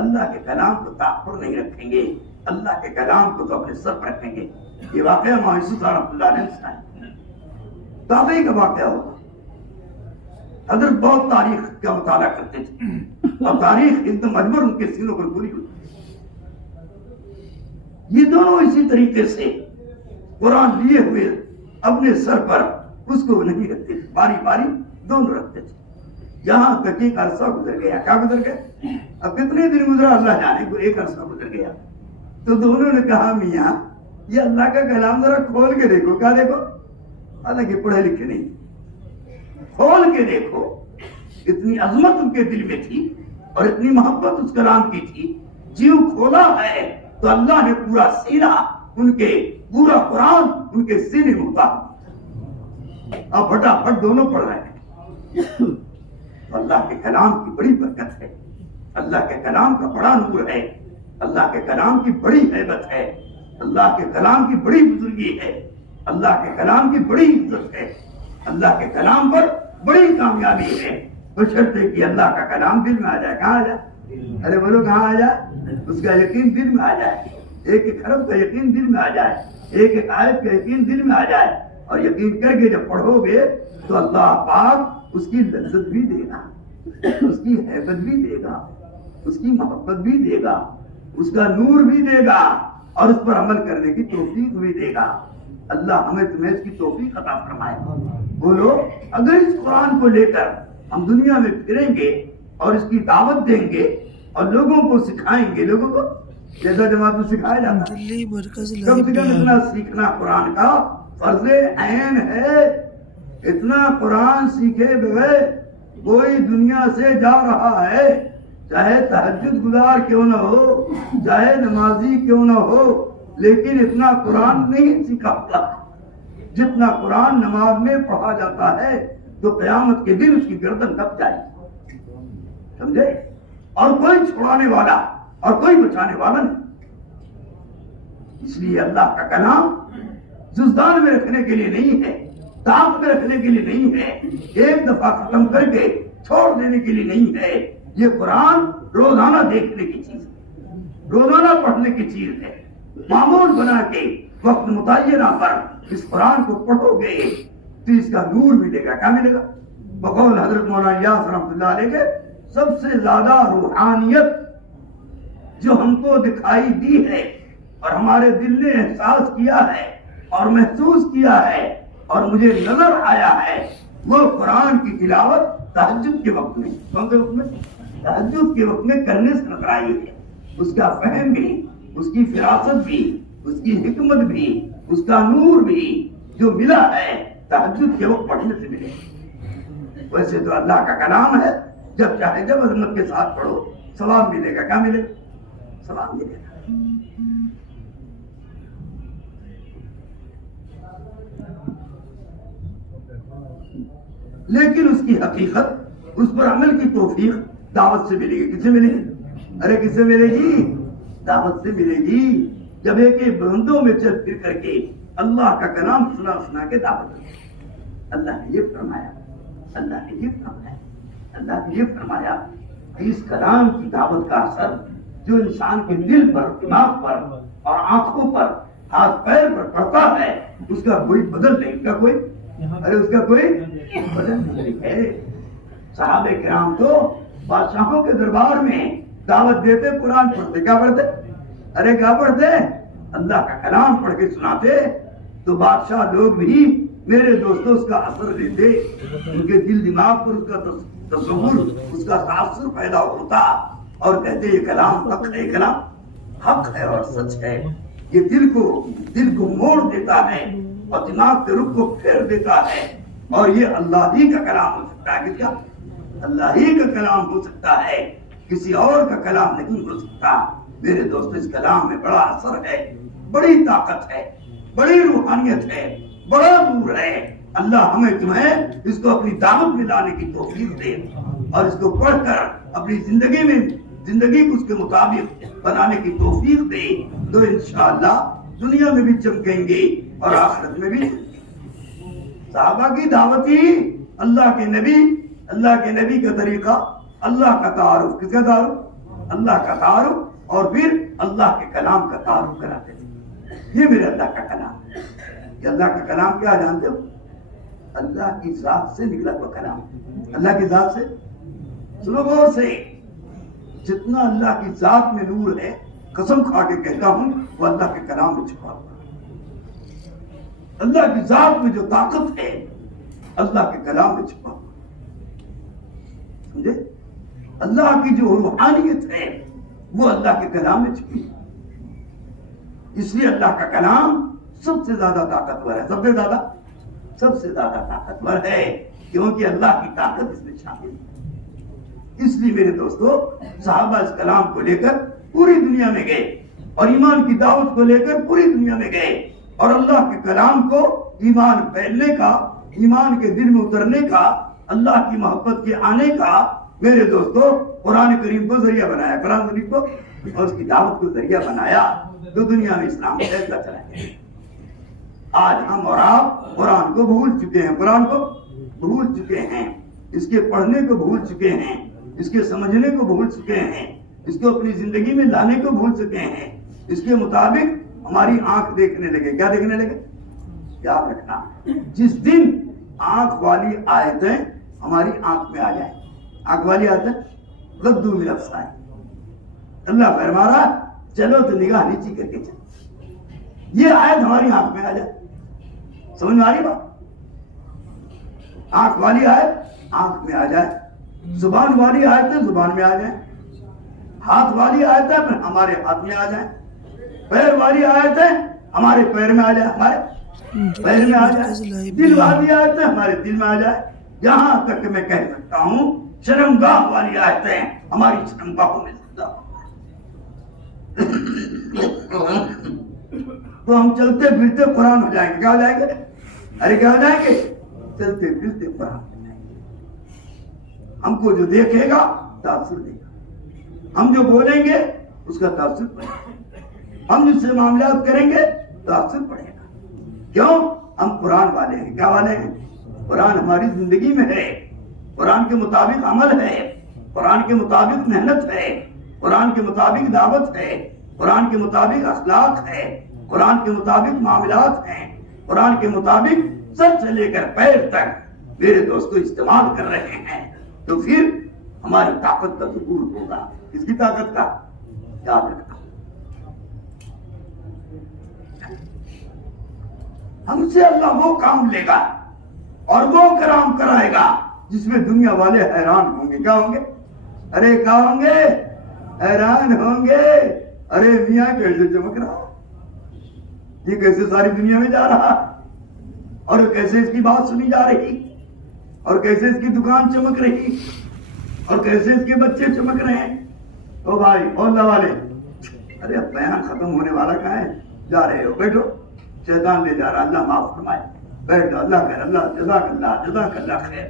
اللہ کے کلام کو طاق پر نہیں رکھیں گے، اللہ کے کلام کو تو اپنے سر پر رکھیں گے۔ یہ واقعہ مولانا رحمۃ اللہ نے سنایا، تابعی کا واقعہ ہوگا۔ حضرت بہت تاریخ کا مطالعہ کرتے تھے اور تاریخ ایک دم اجبر ان کے سینوں پر پوری ہوئی۔ یہ دونوں اسی طریقے سے قرآن لیے ہوئے اپنے سر پر اس کو نہیں رکھتے تھے، باری باری دونوں رکھتے تھے، یہاں تک ایک عرصہ گزر گیا۔ کیا گزر گیا؟ اب کتنے دن گزرا اللہ جانے کو، ایک عرصہ گزر گیا تو دونوں نے کہا میاں یہ اللہ کا کلام ذرا کھول کے دیکھو۔ کیا دیکھو؟ حالانکہ پڑھے لکھے نہیں، کھول کے دیکھو۔ اتنی عظمت ان کے دل میں تھی اور اتنی محبت اس کلام کی تھی، جیو کھولا ہے تو اللہ نے پورا سینہ ان کے، پورا قرآن ان کے سینے میں اتار دیا۔ اب پھٹافٹ دونوں پڑھ رہے ہیں۔ اللہ کے کلام کی بڑی برکت ہے، اللہ کے کلام کا بڑا نور ہے، اللہ کے کلام کی بڑی ہیبت ہے، اللہ کے کلام کی بڑی بزرگی ہے، اللہ کے کلام کی بڑی عزت ہے، اللہ کے کلام پر بڑی کامیابی ہے، بشرطے کہ اللہ کا کلام دل میں آ جائے۔ کہاں آ جائے؟ ارے بولو کہاں آ جائے؟ اس کا یقین دل میں آ جائے، ایک ایک حرف کا یقین دل میں آ جائے، ایک ایک آیت کا یقین دل میں آ جائے، اور یقین کر کے جب پڑھو گے تو اللہ پاک اس کی لذت بھی دے گا، اس کی حیبت بھی دے گا، اس کی محبت بھی دے گا، اس کا نور بھی دے گا اور اس پر عمل کرنے کی توفیق بھی دے گا۔ اللہ ہمیں تمہیں اس کی توفیق عطا فرمائے۔ بولو، اگر اس قرآن کو لے کر ہم دنیا میں پھریں گے اور اس کی دعوت دیں گے اور لوگوں کو سکھائیں گے، لوگوں کو جیسا جماعت میں سکھایا جاتا ہے، کم سے کم اتنا سیکھنا قرآن کا فرض عین ہے۔ اتنا قرآن سیکھے بغیر کوئی دنیا سے جا رہا ہے، چاہے تہجد گزار کیوں نہ ہو، چاہے نمازی کیوں نہ ہو، لیکن اتنا قرآن نہیں سیکھا ہوتا جتنا قرآن نماز میں پڑھا جاتا ہے تو قیامت کے دن اس کی گردن کب جائے، سمجھے؟ اور کوئی چھڑانے والا اور کوئی بچانے والا نہیں۔ اس لیے اللہ کا کلام جزدان میں رکھنے کے لیے نہیں ہے، تاپ میں رکھنے کے لیے نہیں ہے، ایک دفعہ ختم کر کے چھوڑ دینے کے لیے نہیں ہے۔ یہ قرآن روزانہ دیکھنے کی چیز ہے، روزانہ پڑھنے کی چیز ہے۔ معمول بنا کے وقت متعینہ پر اس قرآن کو پڑھو گے تو اس کا نور ملے گا۔ کیا ملے گا؟ بقول حضرت مولانا الیاس رحمۃ اللہ علیہ کے سب سے زیادہ روحانیت جو ہم کو دکھائی دی ہے اور ہمارے دل نے احساس کیا ہے اور محسوس کیا ہے اور مجھے نظر آیا ہے، وہ قرآن کی تلاوت تہجد کے وقت میں، کون سے وقت میں؟ تہجد کے وقت میں کرنے سے نظر آئی ہے۔ اس کا فہم بھی، اس کی فراست بھی، اس کی حکمت بھی، اس کا نور بھی جو ملا ہے تہجد کے وقت پڑھنے سے ملے۔ ویسے تو اللہ کا کلام ہے، جب چاہے جب عظمت کے ساتھ پڑھو ثواب ملے گا۔ کیا ملے گا؟ ثواب ملے گا۔ لیکن اس کی حقیقت، اس پر عمل کی توفیق دعوت سے ملے گی۔ کس سے ملے گی؟ ارے کس سے ملے گی؟ دعوت سے ملے گی۔ جب ایک ایک بندوں میں چل پھر کر کے اللہ کا کلام سنا سنا کے دعوت دے۔ اللہ نے یہ فرمایا، اللہ نے یہ فرمایا، اللہ نے یہ فرمایا کہ اس کلام کی دعوت کا اثر جو انسان کے دل پر، دماغ پر اور آنکھوں پر، ہاتھ پیر پر پڑتا ہے، اس کا کوئی بدل نہیں، اس کا کوئی، ارے اس کا کوئی بدل نہیں ہے۔ صحابہ کرام تو بادشاہوں کے دربار میں دعوت دیتے، قرآن پڑھتے، کیا پڑھتے؟ ارے کیا پڑھتے؟ اللہ کا کلام پڑھ کے سناتے تو بادشاہ لوگ بھی میرے دوستوں اس کا اثر لیتے، ان کے دل دماغ پر اس کا تصور، اس کا تاثر پیدا ہوتا اور کہتے یہ کلام حق ہے، یہ کلام حق ہے اور سچ ہے۔ یہ دل کو موڑ دیتا ہے اور دماغ کے رخ کو پھیر دیتا ہے، اور یہ اللہ ہی کا کلام ہو سکتا ہے۔ کیا؟ اللہ ہی کا کلام ہو سکتا ہے، کسی اور کا کلام نہیں ہو سکتا۔ میرے دوست، اس کلام میں بڑا اثر ہے، بڑی طاقت ہے، بڑی روحانیت ہے، بڑا نور ہے۔ اللہ ہمیں تمہیں اس کو اپنی دعوت میں لانے کی توفیق دے اور اس کو پڑھ کر اپنی زندگی کو اس کے مطابق بنانے کی توفیق دے، تو انشاءاللہ دنیا میں بھی چمکیں گے اور آخرت میں بھی۔ صحابہ کی دعوت ہی اللہ کے نبی کا طریقہ، اللہ کا تعارف، کس کا تعارف؟ اللہ کا تعارف، اور پھر اللہ کے کلام کا تعارف کراتے تھے۔ یہ میرے اللہ کا کلام ہے۔ کہ اللہ کا کلام کیا جانتے ہو؟ اللہ کی ذات سے نکلا ہوا کلام۔ اللہ کی ذات سے، سنو غور سے، جتنا اللہ کی ذات میں نور ہے، قسم کھا کے کہتا ہوں، وہ اللہ کے کلام میں چھپا ہوا۔ اللہ کی ذات میں جو طاقت ہے، اللہ کے کلام میں چھپا ہوا۔ سمجھے؟ اللہ کی جو روحانیت ہے وہ اللہ کے کلام میں چھپی ہے۔ اس لیے اللہ کا کلام سب سے زیادہ طاقتور ہے، سب سے زیادہ طاقتور ہے، کیونکہ اللہ کی طاقت اس میں شامل ہے۔ اس لیے میرے دوستو، صحابہ اس کلام کو لے کر پوری دنیا میں گئے اور ایمان کی دعوت کو لے کر پوری دنیا میں گئے، اور اللہ کے کلام کو ایمان پھیلنے کا، ایمان کے دل میں اترنے کا، اللہ کی محبت کے آنے کا، میرے دوستو قرآن کریم کو ذریعہ بنایا، قرآن کریم کو اور اس کی دعوت کو ذریعہ بنایا، تو دنیا میں اسلام پھیلتا چلا گیا۔ آج ہم اور آپ قرآن کو بھول چکے ہیں، قرآن کو بھول چکے ہیں، اس کے پڑھنے کو بھول چکے ہیں، اس کے سمجھنے کو بھول چکے ہیں، اس کو اپنی زندگی میں لانے کو بھول چکے ہیں۔ اس کے مطابق ہماری آنکھ دیکھنے لگے، کیا دیکھنے لگے؟ یاد رکھنا، جس دن آنکھ والی آیتیں ہماری آنکھ میں آ جائیں، آنکھ والی آیت ہے غضوا من ابصارہم. اللہ فرما رہا چلو تو نگاہ نیچی کر کے چلو. یہ آیت ہماری آنکھ میں آ جائے. سمجھ میں آ رہی بات؟ آنکھ والی آیت آنکھ میں آ جائے, زبان والی آیت ہے زبان میں آ جائے, ہاتھ والی آیت ہے پھر ہمارے ہاتھ میں آ جائے, پیر والی آیت ہے ہمارے پیر میں آ جائے, ہمارے پیر میں آ جائے, دل والی آیت ہے ہمارے دل میں آ جائے. یہاں تک میں کہہ سکتا ہوں شرمگاہ والی آیتیں ہماری شرمگاہوں میں زندہ. تو ہم چلتے پھرتے قرآن ہو جائیں گے. کیا ہو جائیں گے؟ ارے کیا ہو جائیں گے؟ چلتے پھرتے قرآن ہو جائیں گے. ہم کو جو دیکھے گا تاثر دے گا, ہم جو بولیں گے اس کا تاثر پڑے گا, ہم جس سے معاملات کریں گے تاثر پڑے گا. کیوں؟ ہم قرآن والے ہیں. کیا والے ہیں؟ قرآن ہماری زندگی میں ہے, قرآن کے مطابق عمل ہے, قرآن کے مطابق محنت ہے, قرآن کے مطابق دعوت ہے, قرآن کے مطابق اخلاق ہے, قرآن کے مطابق معاملات ہیں, قرآن کے مطابق سر سے لے کر پیر تک میرے دوستوں استعمال کر رہے ہیں. تو پھر ہماری طاقت کا ظہور ہوگا. کس کی طاقت کا؟ یاد رکھنا, ہم سے اللہ وہ کام لے گا اور وہ کرام کرائے گا جس میں دنیا والے حیران ہوں گے. کیا ہوں گے؟ ارے کیا ہوں گے؟ حیران ہوں گے. ارے میاں کیسے چمک رہا, یہ کیسے ساری دنیا میں جا رہا, اور کیسے اس کی بات سنی جا رہی, اور کیسے اس کی دکان چمک رہی, اور کیسے اس کے بچے چمک رہے ہیں. او بھائی اللہ والے, ارے اب بیان ختم ہونے والا کہاں ہے؟ جا رہے ہو, بیٹھو, شیطان لے جا رہا, اللہ معاف فرمائے, بیٹھو, اللہ خیر, اللہ جزاک اللہ خیر.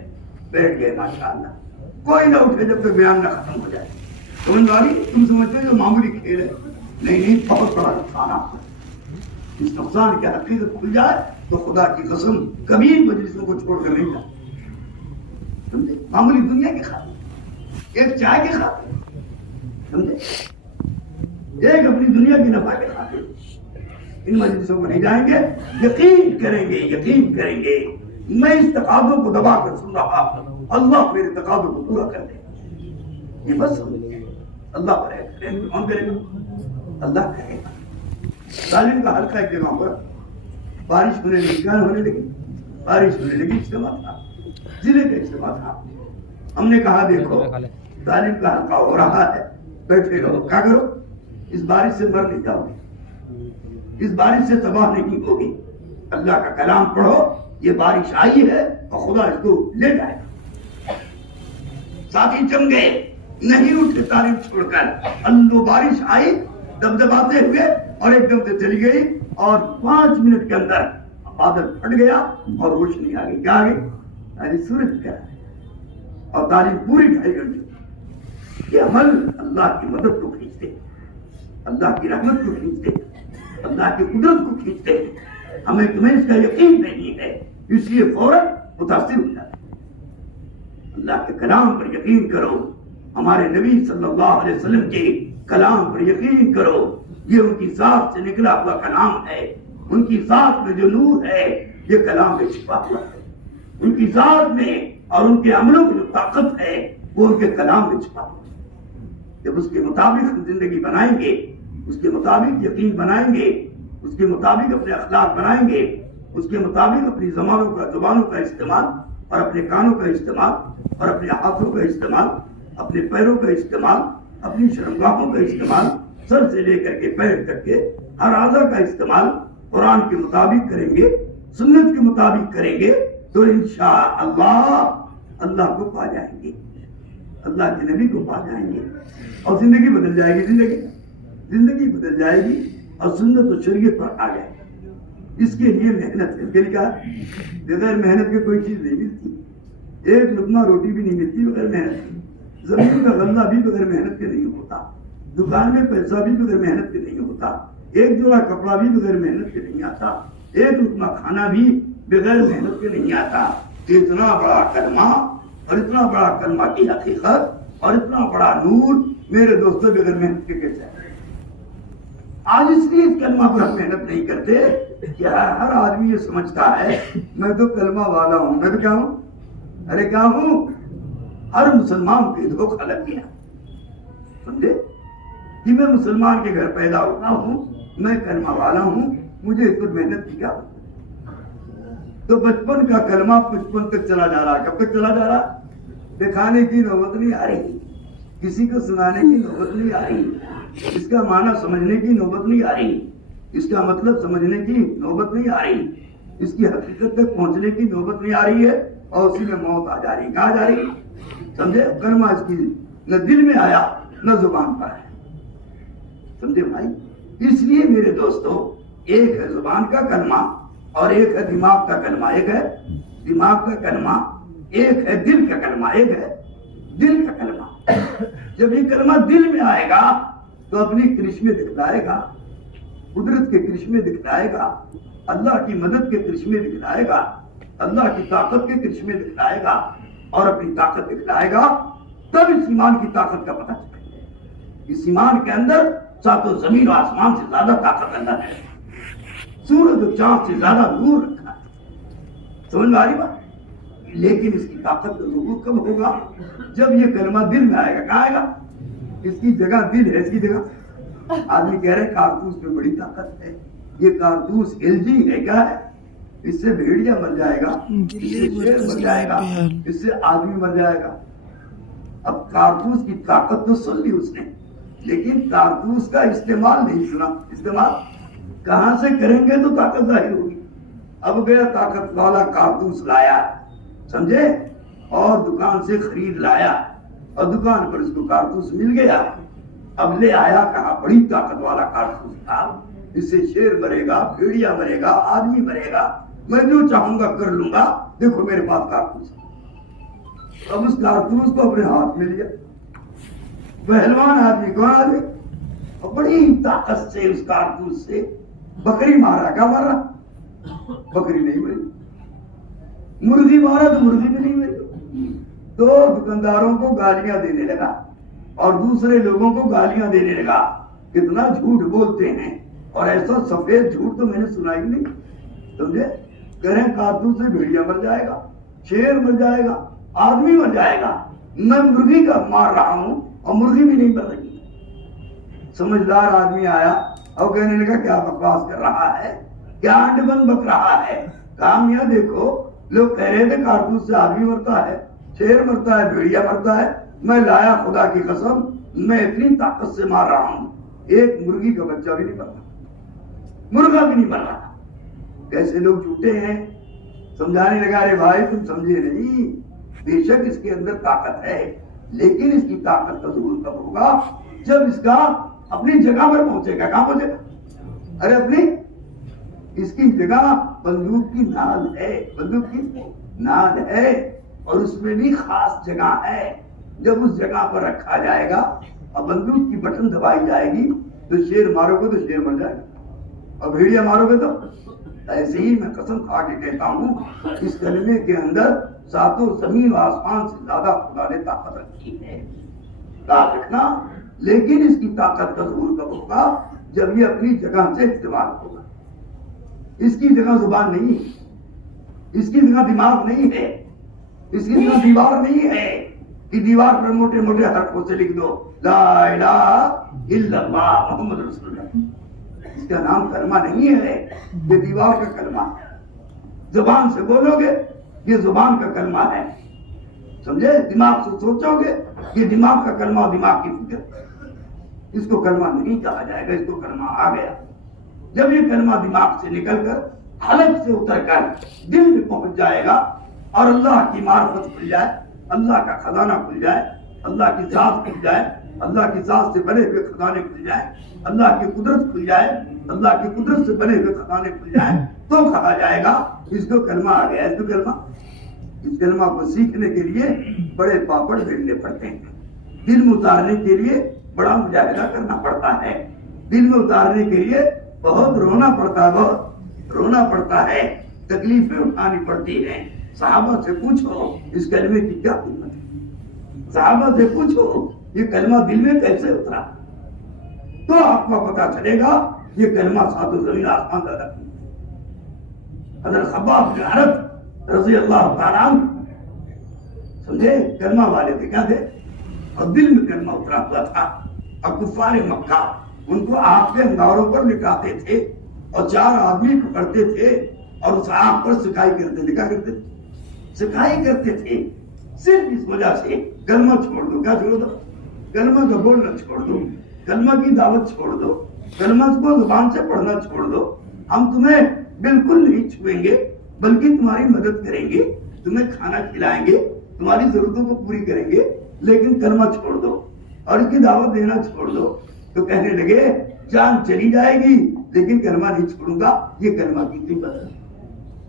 بیٹھ گئے ماشاءاللہ. کوئی نہ اٹھے جب تک بیان نہ ختم ہو جائے. سمجھ والی تم سمجھتے جو معمولی کھیل ہے, نہیں, بہت بڑا نقصان آپ کو. اس نقصان کی حقیقت کھل جائے تو خدا کی قسم کبھی مجلسوں کو چھوڑ کر نہیں جاتا. سمجھے؟ معمولی دنیا کی خاطر, ایک چائے کی خاطر, سمجھے, ایک اپنی دنیا کی نفع کی خاطر ان مجلسوں کو نہیں جائیں گے. یقین کریں گے میں اس تقاضوں کو دبا کر سن رہا, اللہ میرے تقاضوں کو پورا کر دے. یہ بس اللہ کرے گا. کون کرے گا؟ اللہ کرے گا. ظالم کا حلقہ ایک جگہ پر بارش ہونے لگی, اجتماع تھا, ضلع کا اجتماع تھا. ہم نے کہا دیکھو ظالم کا حلقہ ہو رہا ہے, بیٹھے رہو, کیا کرو, اس بارش سے مر نہیں جاؤ گے, اس بارش سے تباہ نہیں ہوگی. اللہ کا کلام پڑھو, یہ بارش آئی ہے اور خدا اس کو لے جائے گا. ساتھی جم گئے, نہیں اٹھے تعلیم چھوڑ کر. اللہ بارش آئی دبدباتے ہوئے اور ایک دم سے چلی گئی, اور 5 منٹ کے اندر بادل پھٹ گیا اور روشنی آ گئی. کیا آ گئی؟ سورج کا. اور تعلیم پوری 2.5 گھنٹے. یہ عمل اللہ کی مدد کو کھینچتے, اللہ کی رحمت کو کھینچتے, اللہ کی قدرت کو کھینچتے. ہمیں تمہیں اس کا یقین نہیں ہے, اس لیے فوراً متاثر ہو جاتے. اللہ کے کلام پر یقین کرو, ہمارے نبی صلی اللہ علیہ وسلم کے کلام پر یقین کرو. یہ ان کی ذات سے نکلا ہوا کلام ہے, ان کی ذات میں جو نور ہے یہ کلام میں چھپا ہوا ہے. ان کی ذات میں اور ان کے عملوں کی جو طاقت ہے وہ ان کے کلام میں چھپا ہوا ہے. جب اس کے مطابق ہم زندگی بنائیں گے, اس کے مطابق یقین بنائیں گے, اس کے مطابق اپنے اخلاق بنائیں گے, اس کے مطابق اپنی زبانوں کا استعمال, اور اپنے کانوں کا استعمال, اور اپنے ہاتھوں کا استعمال, اپنے پیروں کا استعمال, اپنی شرمگاہوں کا استعمال, سر سے لے کر کے پیر تک کے ہر اعضا کا استعمال قرآن کے مطابق کریں گے, سنت کے مطابق کریں گے, تو انشاءاللہ اللہ کو پا جائیں گے, اللہ کے نبی کو پا جائیں گے, اور زندگی بدل جائے گی. زندگی بدل جائے گی اور سنت و شریعت پر آ جائے گی. اس کے لیے محنت ہے. کے لیے بغیر محنت کے کوئی چیز نہیں ملتی. ایک لقمہ روٹی بھی نہیں ملتی بغیر محنت کی. زمین کا غلہ بھی بغیر محنت کے نہیں ہوتا. دکان میں پیسہ بھی بغیر محنت کے نہیں ہوتا. ایک جوڑا کپڑا بھی بغیر محنت کے نہیں آتا. ایک لقمہ کھانا بھی بغیر محنت کے نہیں آتا. اتنا بڑا کلمہ اور اتنا بڑا کلمہ کی حقیقت اور اتنا بڑا نور میرے دوستوں بغیر محنت کے کیسے ہے؟ آج اس لیے اس کلمہ پر ہم محنت نہیں کرتے کہ ہر آدمی یہ سمجھتا ہے میں تو کلمہ والا ہوں. میں تو کیا ہوں؟ ارے کیا ہوں؟ ہر مسلمان کو دھوکہ لگ گیا. سمجھے کہ میں مسلمان کے گھر پیدا ہوتا ہوں, میں کلمہ والا ہوں, مجھے اس پر محنت کی کیا. تو بچپن کا کلمہ بچپن تک چلا جا رہا. کب تک چلا جا رہا؟ دکھانے کی نوبت نہیں آ رہی, کسی کو سنانے کی نوبت نہیں آ رہی, اس کا معنی سمجھنے کی نوبت نہیں آ رہی, اس کا مطلب سمجھنے کی نوبت نہیں آ رہی, اس کی حقیقت تک پہنچنے کی نوبت نہیں آ رہی ہے, اور اسی میں موت آ جا رہی. کہاں جا رہی؟ سمجھے, کلمہ اس کی نہ دل میں آیا نہ زبان پر ہے. سمجھے بھائی؟ اس لیے میرے دوستو, ایک ہے زبان کا کلمہ اور ایک ہے دماغ کا کلمہ. ایک ہے دماغ کا کلمہ, ایک ہے دل کا کلمہ, ایک ہے دل کا کلمہ. جب یہ کلمہ دل میں آئے گا تو اپنی کرشمے دکھلائے گا, قدرت کے کرشمے دکھلائے گا, اللہ کی مدد کے کرشمے دکھلائے گا, اللہ کی طاقت کے کرشمے دکھلائے گا, اور اپنی طاقت دکھلائے گا. تب اس ایمان کی طاقت کا پتہ چلے گا. اس ایمان کے اندر ساتوں زمین و آسمان سے زیادہ طاقت اندر ہے, سورج و چاند سے زیادہ نور رکھا ہے. سمجھ میں آ رہی بات؟ لیکن اس کی طاقت کا ظہور کب ہوگا؟ جب یہ کلمہ دل میں آئے گا. کہاں آئے گا؟ اس کی جگہ دل ہے. اس کی جگہ آدمی کہہ رہے کارتوس میں بڑی طاقت ہے. یہ کارتوس LG ہے, کیا ہے؟ اس سے بھیڑیا مر جائے گا, اس سے شیر مر جائے گا, اس سے آدمی مر جائے گا. اب کارتوس کی طاقت تو سن لی اس نے, لیکن کارتوس کا استعمال نہیں سنا. استعمال کہاں سے کریں گے تو طاقت ظاہر ہوگی. اب گیا طاقت والا کارتوس لایا, سمجھے, اور دکان سے خرید لایا, اور دکان پر اس کو کارتوس مل گیا. اب لے آیا کہاں؟ بڑی طاقت والا کارتوس تھا, اس سے شیر مرے گا, بھیڑیا مرے گا, آدمی مرے گا, میں جو چاہوں گا کر لوں گا. دیکھو میرے پاس کارتوس ہے. اب اس کارتوس کو اپنے ہاتھ میں لیا. پہلوان آدمی, کون آدمی؟ اور بڑی طاقت سے اس کارتوس سے بکری مارا. کیا مارا؟ بکری نہیں مری. مرغی مارا تو مرغی بھی نہیں مری. تو دکانداروں کو گالیاں دینے لگا اور دوسرے لوگوں کو گالیاں دینے لگا. کتنا جھوٹ بولتے ہیں, اور ایسا سفید جھوٹ تو میں نے سنا ہی نہیں. سمجھے, کریں کارتوس سے بھیڑیا مر جائے گا, شیر مر جائے گا, آدمی مر جائے گا, میں مرغی کا مار رہا ہوں اور مرغی بھی نہیں مر رہی. سمجھدار آدمی آیا اور کہنے لگا کیا بکواس کر رہا ہے, کیا انڈ بند بک رہا ہے. کام یہ دیکھو, لوگ کہہ رہے تھے کارتوس سے آدمی مرتا ہے, شیر مرتا ہے, بھیڑیا مرتا ہے. میں لایا خدا کی قسم, میں اتنی طاقت سے مار رہا ہوں, ایک مرغی کا بچہ بھی نہیں مر رہا, مرغا بھی نہیں مر رہا. کیسے لوگ جھوٹے ہیں. سمجھانے لگا, ارے بھائی تم سمجھے نہیں, بے شک اس کے اندر طاقت ہے, لیکن اس کی طاقت کا ظہور کب ہوگا؟ جب اس کا اپنی جگہ پر پہنچے گا. کہاں پہنچے گا؟ ارے اپنی, اس کی جگہ بندوق کی نال ہے, بندوق کی نال ہے, اور اس میں بھی خاص جگہ ہے. جب اس جگہ پر رکھا جائے گا اور بندوق کی بٹن دبائی جائے گی تو شیر مارو گے تو شیر مر جائے گا, اور بھیڑیا مارو گے تو. ایسے ہی میں قسم کھا کے کہتا ہوں, اس کلمے کے اندر ساتوں زمین و آسمان سے زیادہ خدا نے طاقت رکھی ہے. یاد رکھنا, لیکن اس کی طاقت کا ظہور کب ہوگا؟ جب یہ اپنی جگہ سے استعمال ہوگا. اس کی جگہ زبان نہیں ہے, اس کی جگہ دماغ نہیں ہے, اس کی جگہ دیوار نہیں ہے کہ دیوار پر موٹے موٹے حرفوں سے لکھ دو لا الہ الا اللہ محمد رسول اللہ. اس کا نام کلمہ نہیں ہے, یہ دیوار کا کلمہ ہے. زبان سے بولو گے یہ زبان کا کلمہ ہے, سمجھے. دماغ سے سوچو گے یہ دماغ کا کلمہ, دماغ کی فکر. اس کو کلمہ نہیں کہا جائے گا, اس کو کلمہ آ گیا جب یہ کلمہ دماغ سے نکل کر حلق سے اتر کر دل میں پہنچ جائے گا, اور اللہ کی معرفت کھل جائے, اللہ کا خزانہ کھل جائے, اللہ کی ذات کھل جائے, اللہ کی ذات سے بنے ہوئے خزانے کھل جائے, اللہ کی قدرت کھل جائے, اللہ کی قدرت سے بنے ہوئے خزانے کھل جائے, تو کہا جائے گا اس کو کلمہ آ گیا. اس کو کلمہ, اس کلمہ کو سیکھنے کے لیے بڑے پاپڑ بیلنے پڑتے ہیں, دل میں اتارنے کے لیے بڑا مجاہدہ کرنا پڑتا ہے, دل میں اتارنے کے لیے بہت رونا پڑتا ہے, بہت رونا پڑتا ہے, تکلیفیں اٹھانی پڑتی ہیں. صحابہ سے پوچھو اس کلمے کی کیا قیمت ہے, صحابہ سے پوچھو یہ کلمہ دل میں کیسے اترا, تو آپ کو پتا چلے گا یہ کلمہ ساتوں زمین آسمان کا ہے. حضرت خباب بن عرب رضی اللہ تعالیٰ عنہ سمجھے؟ کلمہ والے تھے، کیا تھے؟ اور دل میں کلمہ اترا ہوا تھا. اور کفار مکہ ان کو آگ کے انگاروں پر لٹاتے تھے اور 4 آدمی پکڑتے تھے اور اس آگ پر سکائی کرتے تھے. کیا کرتے تھے؟ سکائی کرتے تھے. صرف اس وجہ سے کلمہ چھوڑ دو. کیا چھوڑ دو؟ کلمہ کا بولنا چھوڑ دو، کلمہ کی دعوت چھوڑ دو، کلمہ کو زبان سے پڑھنا چھوڑ دو. ہم تمہیں بالکل نہیں چھوئیں گے بلکہ تمہاری مدد کریں گے، تمہیں کھانا کھلائیں گے، تمہاری ضرورتوں کو پوری کریں گے، لیکن کلمہ چھوڑ دو اور اس کی دعوت دینا چھوڑ دو. تو کہنے لگے جان چلی جائے گی لیکن کلمہ نہیں چھوڑوں گا. یہ کلمہ کی قیمت ہے.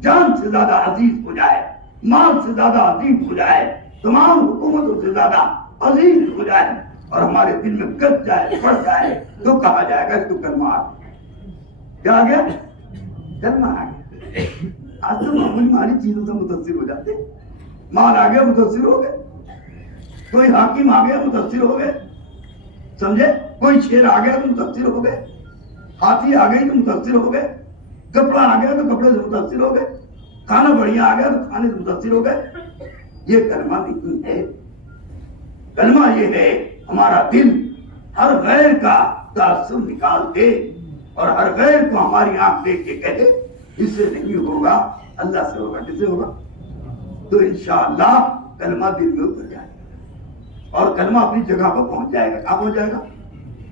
جان سے زیادہ عزیز ہو جائے، مال سے زیادہ عزیز ہو جائے، تمام حکومتوں سے زیادہ عزیز ہو جائے اور ہمارے دل میں گد جائے، پڑ جائے تو کہا جائے گا اس کو کلمہ آ گیا. کیا آ گیا؟ کلمہ آ گیا. آج تو معمولی مالی چیزوں سے متاثر ہو جاتے. مال آ گیا متاثر ہو گئے، کوئی حاکم آ گیا متاثر ہو گئے، سمجھے؟ کوئی شیر آ گیا تو متاثر ہو گئے، ہاتھی آ گئی تو متاثر ہو گئے، کپڑا آ گیا تو کپڑے سے متاثر ہو گئے، کھانا بڑھیا آ گیا تو کھانے سے متاثر ہو گئے. یہ کلمہ نہیں ہے. کلمہ یہ ہے ہمارا دل ہر غیر کا تعصب نکال دے اور ہر غیر کو ہماری آنکھ دیکھ کے کہے اس سے نہیں ہوگا، اللہ سے ہوگا. کس سے ہوگا؟ تو انشاءاللہ کلمہ دل میں اتر جائے گا اور کلمہ اپنی جگہ پر پہنچ جائے گا. کہاں پہنچ جائے گا؟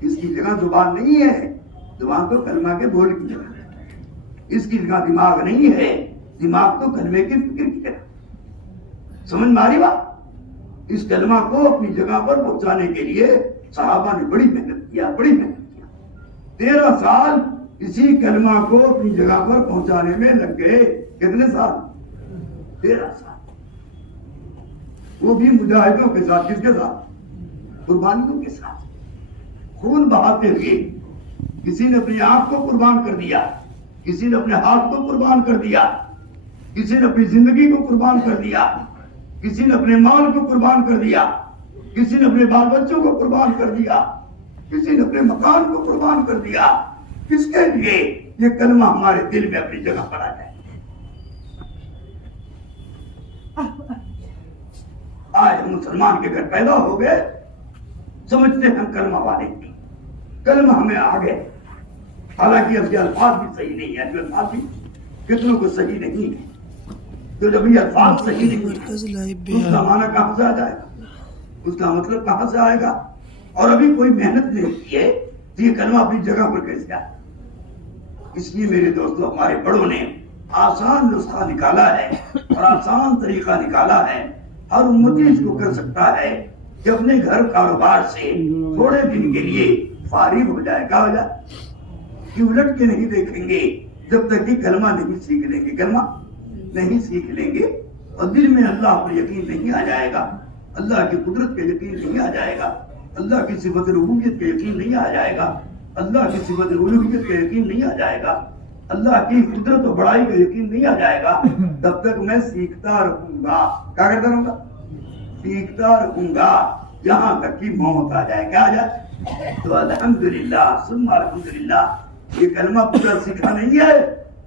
اس کی جگہ زبان نہیں ہے، زبان تو کلمہ کے بول کی جگہ ہے. اس کی جگہ دماغ نہیں ہے، دماغ تو کلمے کی فکر کی جگہ. سمجھ میں آ رہی بات؟ اس کلمہ کو اپنی جگہ پر پہنچانے کے لیے صحابہ نے بڑی محنت کیا، بڑی محنت کیا. 13 سال اسی کلمہ کو اپنی جگہ پر پہنچانے میں لگ گئے. کتنے سال؟ 13 سال. وہ بھی مجاہدوں کے ساتھ. کس کے ساتھ؟ قربانیوں کے ساتھ، خون بہاتے ہوئے. کسی نے اپنی آنکھ کو قربان کر دیا، کسی نے اپنے ہاتھ کو قربان کر دیا، کسی نے اپنی زندگی کو قربان کر دیا، کسی نے اپنے مال کو قربان کر دیا، کسی نے اپنے بال بچوں کو قربان کر دیا، کسی نے اپنے مکان کو قربان کر دیا. کس کے لیے؟ یہ کلمہ ہمارے دل میں اپنی جگہ پر آ جائے. آج ہم مسلمان کے گھر پیدا ہو گئے، سمجھتے ہیں ہم کلمہ والے ہیں، کلمہ ہمیں آ گئے. حالانکہ اس کے الفاظ بھی صحیح نہیں ہے، الفاظ بھی کتنوں کو صحیح نہیں ہے. تو جب یہ الفاظ صحیح نہیں ہے اس کا معنی کہاں سے آ جائے گا، اس کا مطلب کہاں سے آئے گا؟ اور ابھی کوئی محنت نہیں کی ہے تو یہ کلمہ اپنی جگہ پر کیسے آئے؟ اس لیے میرے دوستو ہمارے بڑوں نے آسان نسخہ نکالا ہے اور آسان طریقہ نکالا ہے. ہر امتی اس کو کر سکتا ہے کہ اپنے گھر کاروبار سے تھوڑے دن کے لیے فارغ ہو جائے. کیا ہو جائے؟ کہ الٹ کے نہیں دیکھیں گے جب تک کہ کلمہ نہیں سیکھ لیں گے. کلمہ نہیں سیکھ لیں گے اور دل میں اللہ پر یقین نہیں آ جائے گا، اللہ کی قدرت پہ یقین نہیں آ جائے گا، اللہ کی صفت ربوبیت پہ یقین نہیں آ جائے گا، اللہ کی صفت الوہیت پہ یقین نہیں آ جائے گا، اللہ کی قدرت و بڑائی پہ یقین نہیں آ جائے گا. تب تک میں سیکھتا رہوں گا. کیا کرتا رہوں گا؟ سیکھتا رہوں گا جہاں تک کی موت آ جائے. کیا آ جائے؟ تو الحمدللہ ثم الحمدللہ یہ کلمہ پورا سیکھا نہیں ہے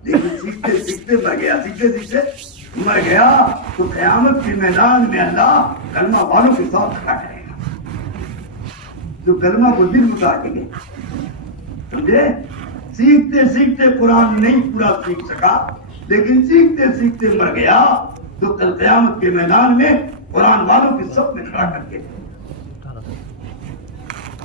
لیکن سیکھتے سیکھتے مر گیا، سیکھتے سیکھتے مر گیا. تو قیامت کے میدان میں اللہ کلمہ والوں کے ساتھ کھڑا کرے گا جو کلمہ کو دل میں اتاریں گے. سمجھے؟ سیکھتے سیکھتے قرآن نہیں پورا سیکھ سکا لیکن سیکھتے سیکھتے مر گیا تو کل قیامت کے میدان میں قرآن والوں کے سب میں کھڑا کر کے.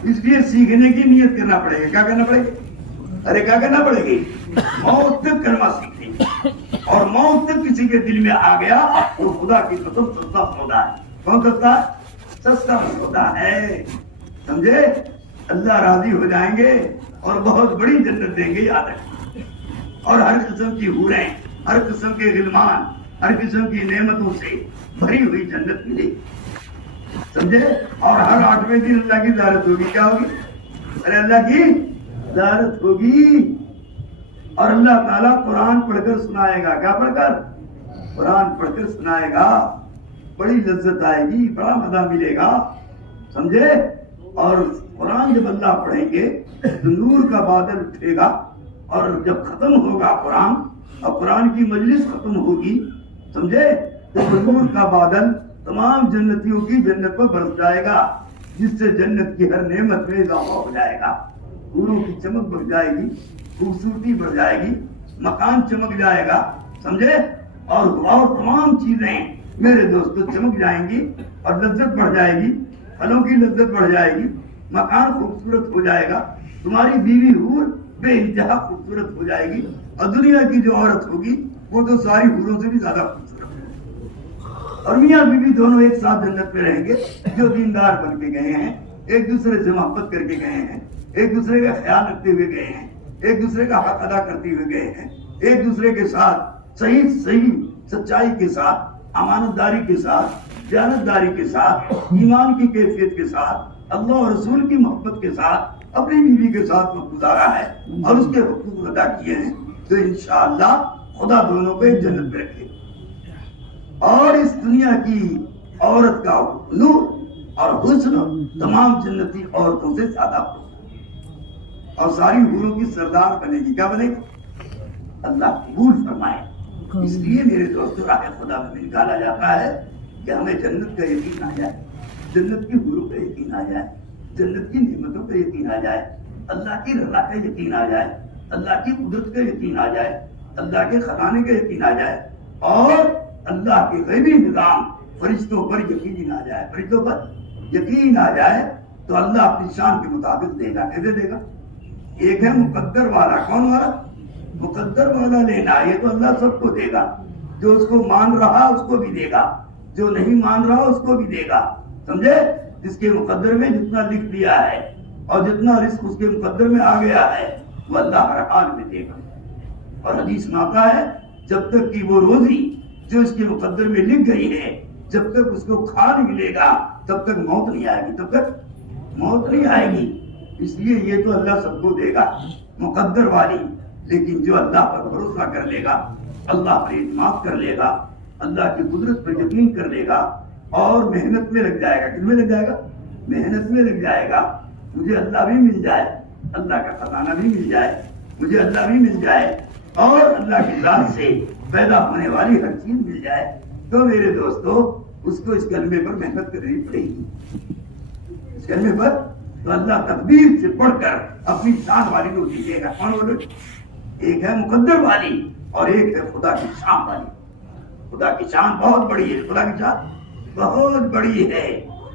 اس لیے سیکھنے کی نیت کرنا پڑے گا. کیا کرنا پڑے گا؟ ارے کیا کرنا پڑے گی؟ موت تک کلمہ سیکھنی. اور موت تک کسی کے دل میں آ گیا تو خدا کی قسم سستا سودا ہے. کون سستا ہے؟ سستا سودا ہے. سمجھے؟ اللہ راضی ہو جائیں گے اور بہت بڑی جنت دیں گے. یاد رکھیں. اور ہر قسم کی حوریں، ہر قسم کے غلمان، ہر قسم کی نعمتوں سے بھری ہوئی جنت ملے. سمجھے؟ اور ہر 8ویں دن اللہ کی زیارت ہوگی. کیا ہوگی؟ ارے اللہ کی زیارت ہوگی. اور اللہ تعالیٰ قرآن پڑھ کر سنائے گا. کیا پڑھ کر؟ قرآن پڑھ کر سنائے گا. بڑی لذت آئے گی، بڑا مزہ ملے گا. سمجھے؟ اور قرآن جب اللہ پڑھیں گے تو نور کا بادل اٹھے گا اور جب ختم ہوگا قرآن اور قرآن کی مجلس ختم ہوگی، سمجھے، تو نور کا بادل تمام جنتیوں کی جنت پر برس جائے گا، جس سے جنت کی ہر نعمت میں اضافہ ہو جائے گا، حوروں کی چمک بڑھ جائے گی، خوبصورتی بڑھ جائے گی، مکان چمک جائے گا، سمجھے؟ اور تمام چیزیں میرے دوستو چمک جائیں گی اور لذت بڑھ جائے گی، پھلوں کی لذت بڑھ جائے گی، مکان خوبصورت ہو جائے گا، تمہاری بیوی حور بے انتہا خوبصورت ہو جائے گی، اور دنیا کی جو عورت ہوگی وہ تو ساری حوروں سے بھی زیادہ خوبصورت ہوگی۔ اور میاں بیوی دونوں ایک ساتھ جنت میں رہیں گے، جو دیندار بن کے گئے ہیں، ایک دوسرے سے محبت کر کے گئے ہیں، ایک دوسرے کا خیال رکھتے ہوئے گئے ہیں، ایک دوسرے کا حق ادا کرتے ہوئے گئے ہیں، ایک دوسرے کے ساتھ صحیح سچائی کے ساتھ، امانت داری کے ساتھ، دیانت داری کے ساتھ، ایمان کی کیفیت کے ساتھ، اللہ اور رسول کی محبت کے ساتھ اپنی بیوی کے ساتھ وقت گزارا ہے اور اس کے حقوق ادا کیے ہیں، تو انشاءاللہ خدا دونوں کو ایک جنت میں رکھے اور اس دنیا کی عورت کا نور اور حسن تمام جنتی عورتوں سے زیادہ ہو اور ساری حوروں کی سردار بنے گی۔ کیا بنے گی؟ اللہ قبول فرمائے۔ اس لیے میرے دوستوں راہ خدا میں نکالا جاتا ہے کہ ہمیں جنت کا یقین آ جائے، جنت کی حوروں کا یقین آ جائے، جنت کی نعمتوں کا یقین آ جائے، اللہ کی رضا کا یقین آ جائے، اللہ کی قدرت کا یقین آ جائے، اللہ کے خزانے کا یقین آ جائے، اور اللہ کے غیبی نظام فرشتوں پر یقین آ جائے، فرشتوں پر یقین آ جائے تو اللہ اپنی شان کے مطابق دے گا۔ کیسے دے گا؟ ایک ہے مقدر والا، کون والا؟ مقدر والا لینا، یہ تو اللہ سب کو دے گا، جو اس کو مان رہا اس کو بھی دے گا، جو نہیں مان رہا اس کو بھی دے گا، سمجھے؟ جس کے مقدر میں جتنا لکھ دیا ہے اور جتنا رزق اس کے مقدر میں آ گیا ہے وہ اللہ ہر حال میں دے گا۔ اور حدیث میں آتا ہے جب تک کہ وہ روزی جو اس کے مقدر میں لکھ گئی ہے جب تک اس کو کھا نہیں لے گا تب تک موت نہیں آئے گی، تب تک موت نہیں آئے گی۔ اس لیے یہ تو اللہ سب کو دے گا مقدر والی، لیکن جو اللہ پر بھروسہ کر لے گا، اللہ پر اعتماد کر لے گا، اللہ کی قدرت پر یقین کر لے گا اور محنت میں لگ جائے گا، کس میں لگ جائے گا؟ محنت میں لگ جائے گا، مجھے اللہ بھی مل جائے، اللہ کا خزانہ بھی مل جائے، مجھے اللہ بھی مل جائے اور اللہ کی ذات سے پیدا ہونے والی ہر چیز مل جائے، تو میرے دوستو اس کو اس کلمے پر محنت کرنی پڑے گی۔ اس کلمے پر تو اللہ تقدیر سے پڑھ کر اپنی شان والی کو دیجیے گا۔ کون بولے؟ ایک ہے مقدر والی اور ایک ہے خدا کی شان والی۔ خدا کی شان بہت بڑی ہے، خدا کی شان بہت بڑی ہے،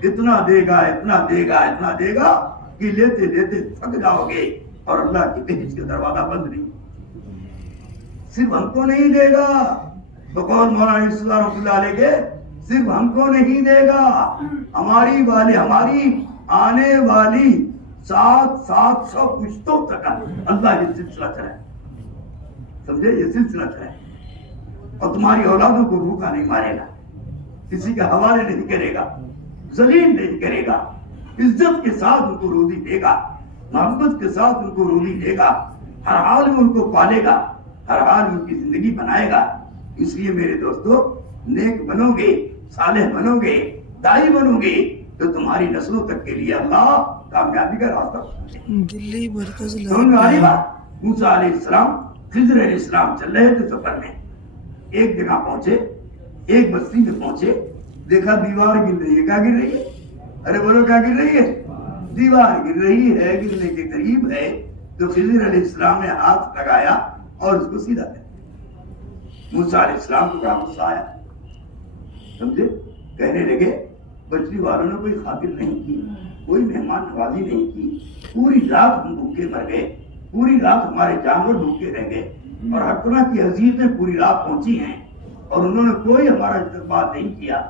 اتنا دے گا اتنا دے گا اتنا دے گا کہ لیتے لیتے تھک جاؤ گے اور اللہ کی بہشت کا دروازہ بند نہیں۔ صرف ہم کو نہیں دے گا، بقول مولانا یوسف رحمۃ اللہ علیہ کے، صرف ہم کو نہیں دے گا، ہماری آنے والی 700 پشتوں تک اللہ یہ سلسلہ چلائے، سمجھے؟ یہ سلسلہ چلائے اور تمہاری اولادوں کو بھوکا نہیں مارے گا، کسی کے حوالے نہیں کرے گا، ذلیل نہیں کرے گا، عزت کے ساتھ ان کو روزی دے گا، محبت کے ساتھ ان کو روزی دے گا، ہر حال میں ان کو پالے گا، ہر حال میں ان کی زندگی بنائے گا۔ اس لیے میرے دوستو نیک بنو گے، صالح بنو گے، دائی بنو گے تو تمہاری نسلوں تک کے لیے اللہ کامیابی کا راستہ دلی مرکز موسیٰ علیہ السلام خضر علیہ السلام چل رہے تھے سفر میں، ایک جگہ پہنچے، ایک بستی میں پہنچے، دیکھا دیوار گر رہی ہے۔ کیا گر رہی ہے؟ ارے بولو کیا گر رہی ہے؟ دیوار گر رہی ہے، گرنے کے قریب ہے، تو خضر علیہ السلام نے ہاتھ لگایا اور اس کو سیدھا کر دیا۔ موسیٰ علیہ السلام کو بڑا غصہ آیا، سمجھے؟ کہنے لگے بچڑی والوں نے کوئی خاطر نہیں کی، کوئی مہمان نوازی نہیں کی، پوری رات ہم بھوکے مر گئے، پوری رات ہمارے جانور بھوکے رہ گئے اور ہر طرح کی عزیزیں پوری رات پہنچی ہیں اور انہوں نے کوئی ہمارا استقبال نہیں کیا،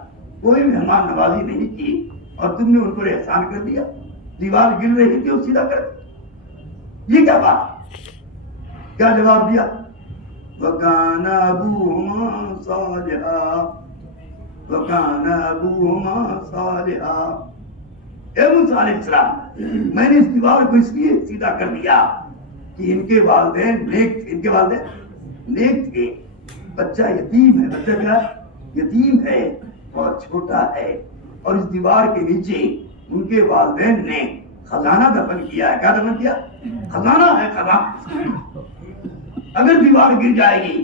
کوئی مہمان نوازی نہیں کی اور تم نے ان پر احسان کر دیا، دیوار گر رہی تھی اور سیدھا کر دیا۔ یہ کیا بات؟ کیا جواب دیا؟ وَكَانَ أَبُوهُمَا صَالِحًا وَكَانَ أَبُوهُمَا صَالِحًا۔ اے موسیٰ علیہ السلام، میں نے اس دیوار کو اس لیے سیدھا کر دیا کہ ان کے والدین نیک تھے، ان کے والدین نیک تھے، بچہ یتیم ہے، بچہ کیا یتیم ہے اور چھوٹا ہے، اور اس دیوار کے نیچے ان کے والدین نے خزانہ دفن کیا ہے۔ کیا دفن کیا؟ خزانہ ہے، خزانہ۔ اگر دیوار گر جائے گی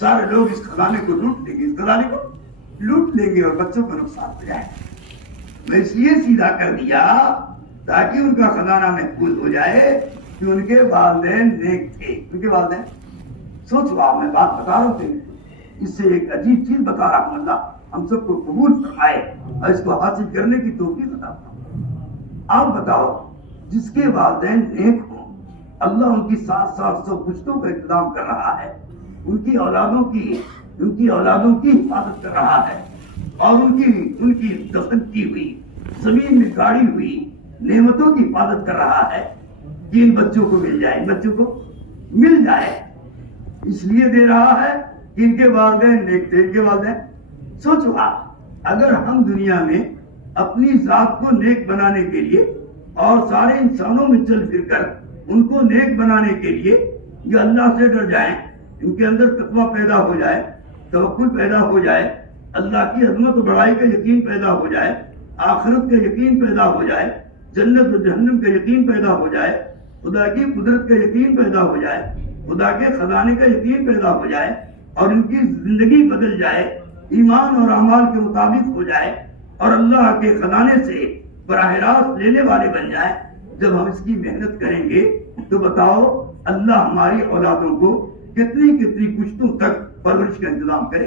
سارے لوگ اس خزانے کو لوٹ لیں گے، اس خزانے کو لوٹ لیں گے اور بچوں کو نقصان ہو جائے. میں اس لیے سیدھا کر دیا تاکہ ان کا خزانہ محفوظ ہو جائے کہ ان کے والدین نیک تھے. ان کے والدین سوچو آپ، میں بات بتا رہا ہوں، اس سے ایک عجیب چیز بتا رہا ہوں. اللہ ہم سب کو قبول فرمائے اور اس کو حاصل کرنے کی توفیق عطا فرمائے. آپ بتاؤ، جس کے والدین نیک ہوں اللہ ان کی 700 پشتوں کا انتظام کر رہا ہے، ان کی اولادوں کی حفاظت کر رہا ہے اور ان کی دفن کی ہوئی زمین میں گاڑی ہوئی نعمتوں کی حفاظت کر رہا ہے کہ ان بچوں کو مل جائے. اس لیے دے رہا ہے کہ ان کے والدین نیک تھے. ان کے والدین سوچو آپ، اگر ہم دنیا میں اپنی ذات کو نیک بنانے کے لیے اور سارے انسانوں میں چل پھر کر ان کو نیک بنانے کے لیے یہ اللہ سے ڈر جائیں، ان کے اندر تقویٰ پیدا ہو جائے، توکل پیدا ہو جائے، اللہ کی عظمت و بڑائی کا یقین پیدا ہو جائے، آخرت کا یقین پیدا ہو جائے، جنت و جہنم کا یقین پیدا ہو جائے، خدا کی قدرت کا یقین پیدا ہو جائے، خدا کے خزانے کا یقین پیدا ہو جائے اور ان کی زندگی بدل جائے، ایمان اور اعمال کے مطابق ہو جائے اور اللہ کے خزانے سے براہ راست لینے والے بن جائیں. جب ہم اس کی محنت کریں گے تو بتاؤ اللہ ہماری اولادوں کو کتنی پشتوں تک پرورش کا انتظام کرے.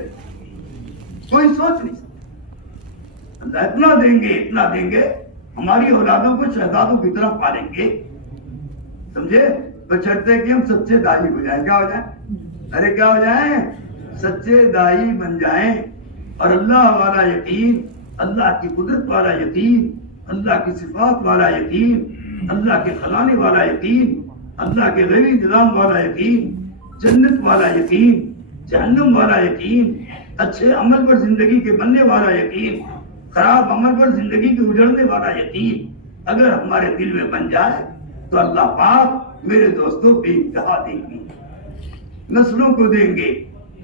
کوئی سوچ نہیں سکتا. اللہ اتنا دیں گے ہماری اولادوں کو شہزادوں کی طرف پالیں گے. سمجھے؟ بشرطے کہ ہم سچے دائی ہو جائیں. کیا ہو جائیں؟ کیا ہو جائیں؟ سچے دائی بن جائیں اور اللہ والا یقین، اللہ کی قدرت والا یقین، اللہ کی صفات والا یقین، اللہ کے خزانے والا یقین، اللہ کے غیبی نظام والا یقین، جنت والا یقین، جہنم والا یقین، اچھے عمل پر زندگی کے بننے والا یقین، خراب عمل پر زندگی کے اجڑنے والا یقین اگر ہمارے دل میں بن جائے تو اللہ پاک میرے دوستوں بے انتہا دیں گے، نسلوں کو دیں گے،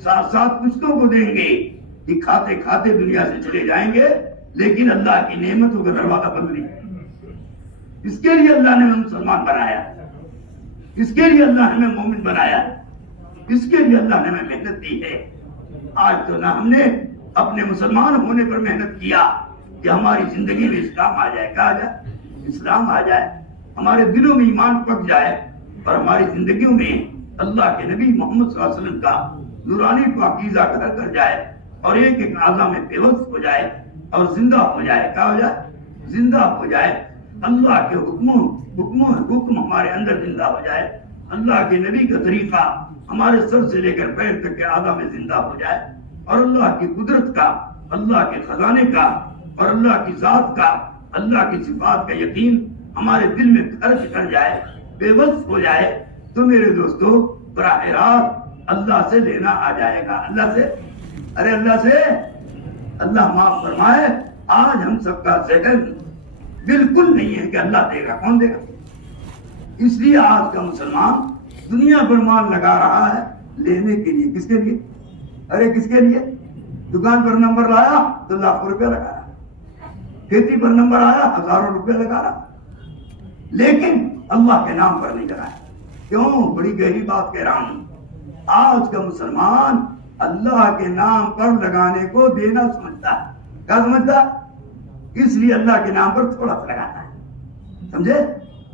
ساتھ پشتوں کو دیں گے کہ کھاتے کھاتے دنیا سے چلے جائیں گے لیکن اللہ کی نعمتوں کا دروازہ بند نہیں. اس کے لیے اللہ نے ہمیں مسلمان بنایا، اس کے لیے اللہ نے ہمیں مومن بنایا، اس کے لیے اللہ نے ہمیں محنت دی ہے. آج تو نہ ہم نے اپنے مسلمان ہونے پر محنت کیا کہ ہماری زندگی میں اسلام آ جائے. کہا جائے اسلام آ جائے، ہمارے دلوں میں ایمان پک جائے اور ہماری زندگیوں میں اللہ کے نبی محمد صلی اللہ علیہ وسلم کا نورانی پاکیزہ گھر کر جائے اور ایک ایک اعضا میں پیوست ہو جائے اور زندہ ہو جائے. کہا ہو جائے؟ زندہ ہو جائے. اللہ کے حکم ہمارے اندر زندہ ہو جائے. اللہ کے نبی کا طریقہ ہمارے سر سے لے کر پیر تک کے اعضا میں زندہ ہو جائے اور اللہ کی قدرت کا، اللہ کے خزانے کا اور اللہ کی ذات کا، اللہ کی صفات کا یقین ہمارے دل میں خرچ کر جائے، بے بس ہو جائے تو میرے دوستو براہ راست اللہ سے لینا آ جائے گا. اللہ سے اللہ معاف فرمائے. آج ہم سب کا ذہن بالکل نہیں ہے کہ اللہ دے گا. کون دے گا؟ اس لیے آج کا مسلمان دنیا پر مال لگا رہا ہے لینے کے لیے. کس کے لیے؟ کس کے لیے؟ دکان پر نمبر لایا تو لاکھوں روپیہ لگا رہا، کھیتی پر نمبر آیا ہزاروں روپیہ لگا رہا، لیکن اللہ کے نام پر نہیں لگایا. کیوں؟ بڑی گہری بات کہہ رہا ہوں. آج کا مسلمان اللہ کے نام پر لگانے کو دینا سمجھتا ہے. کیا سمجھتا؟ اس لیے اللہ کے نام پر تھوڑا سا لگاتا ہے. سمجھے؟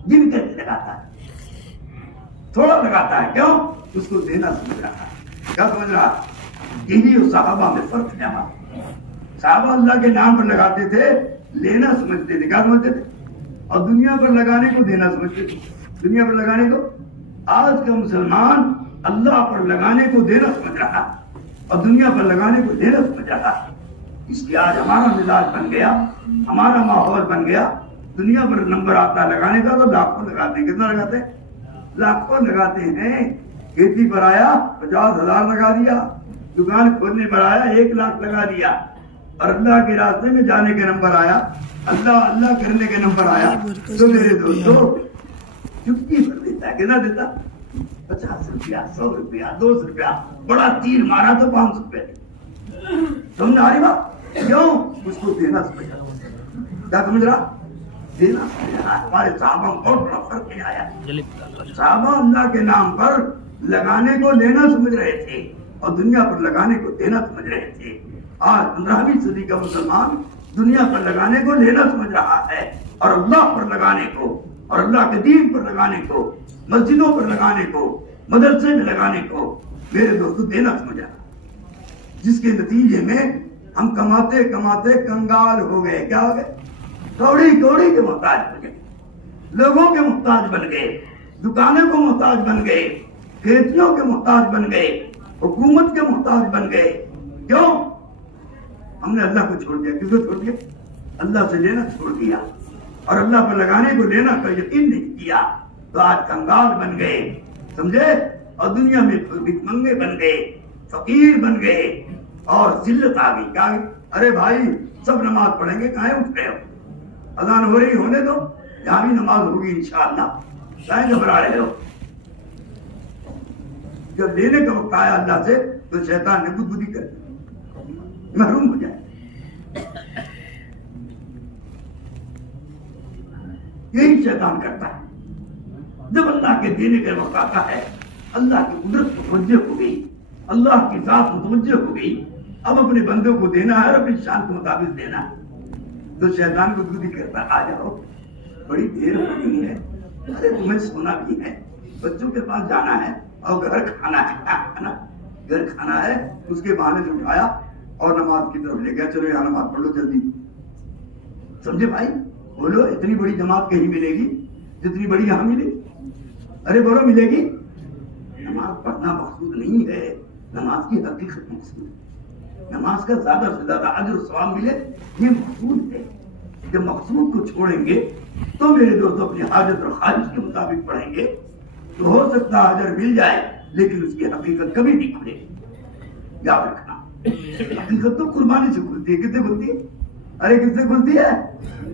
گن کے لگاتا ہے، تھوڑا لگاتا ہے. کیوں؟ اس کو دینا سمجھ رہا ہے. کیا سمجھ رہا؟ یہی صحابہ میں فرق ہے. ہمارا صحابہ اللہ کے نام پر لگاتے تھے، لینا سمجھتے تھے. کیا سمجھتے تھے؟ اور دنیا پر لگانے کو دینا سمجھتے تھے. دنیا پر لگانے کو. آج کا مسلمان اللہ پر لگانے کو دینا سمجھ رہا اور دنیا پر لگانے کو دینا سمجھ رہا. اس لیے آج ہمارا مزاج بن گیا، ہمارا ماحول بن گیا. دنیا پر نمبر آتا ہے لگانے کا تو لاکھوں لگاتے ہیں. کتنا لگاتے ہیں؟ لاکھوں لگاتے ہیں. کھیتی پر آیا 50,000 لگا دیا، دکان کھولنے پر آیا 1 لاکھ لگا دیا اور اللہ کے راستے میں جانے کے نمبر آیا، اللہ کرنے کے نمبر آیا تو میرے دوستو چپکی کر دیتا ہے. کتنا دیتا؟ 50 روپیہ، 100 روپیہ، 200 روپیہ. بڑا تیر مارا تو 500 روپے. سمجھ آ رہی بات؟ کیوں؟ اس کو دینا سمجھ رہا. کیا سمجھ رہا؟ دینا سمجھ رہا. ہمارے صحابہ میں بہت بڑا فرق نہیں آیا. صحابہ اللہ کے نام پر لگانے کو لینا سمجھ رہے تھے اور دنیا پر لگانے کو دینا سمجھ رہے تھے. آج 15ویں صدی کا مسلمان دنیا پر لگانے کو لینا سمجھ رہا ہے، اور اللہ پر لگانے کو اور اللہ کے دین پر لگانے کو، مسجدوں پر لگانے کو، مدرسے میں لگانے کو میرے دوستو دینا سمجھ رہا ہے، جس کے نتیجے میں ہم کماتے کماتے کنگال ہو گئے. کیا ہو گئے؟ کوڑی کوڑی کے محتاج بن گئے، لوگوں کے محتاج بن گئے، دکانوں کو محتاج بن گئے، کھیتیوں کے محتاج بن گئے، حکومت کے محتاج بن گئے. کیوں؟ ہم نے اللہ کو چھوڑ دیا. کس کو چھوڑ دیا؟ اللہ سے لینا چھوڑ دیا، اور اللہ پر لگانے کو لینا کا یقین نہیں کیا. تو آج کنگال بن گئے، سمجھے، اور دنیا میں بھکمنگے بن گئے، فقیر بن گئے، اور ذلت آ گئی. کیا؟ ارے بھائی سب نماز پڑھیں گے، کہاں اٹھ رہے ہو؟ اذان ہو رہی ہونے دو، یہاں بھی نماز ہوگی انشاءاللہ، کہیں گھبرا رہے ہو؟ جب لینے کا وقت آیا اللہ سے تو شیطان نے بدبودی کر دی، محروم ہو جائے. یہی شیطان کرتا ہے. جب اللہ کے دینے کا وقت آتا ہے، اللہ کی قدرت متوجہ ہو گئی، اللہ کی ذات متوجہ ہو گئی، اب اپنے بندوں کو دینا ہے اور اپنی شان کے مطابق دینا ہے، تو شیطان بدبودی کرتا ہے، آ جاؤ بڑی دیر ہو گئی ہے، ارے تمہیں سونا بھی ہے، بچوں کے پاس جانا ہے، اور گھر کھانا ہے، گھر کھانا ہے. اس کے بہانے سے اٹھایا اور نماز کی طرف لے گیا. چلو یہاں نماز پڑھ لو جلدی. سمجھے بھائی؟ بولو اتنی بڑی جماعت کہیں ملے گی جتنی بڑی یہاں ملے گی؟ ارے بولو ملے گی؟ نماز پڑھنا مقصود نہیں ہے، نماز کی حقیقت مقصود ہے. نماز کا زیادہ سے زیادہ اجر و ثواب ملے، یہ مقصود ہے. جب مقصود کو چھوڑیں گے تو میرے دوست اپنی حاجت اور خواہش کے مطابق پڑھیں گے تو ہو سکتا ہے اجر مل جائے، لیکن اس کی حقیقت کبھی نہیں کھلے گی. یاد رکھنا، حقیقت تو قربانی سے کھلتی ہے. کس سے کھلتی ہے؟ ارے کس سے کھلتی ہے؟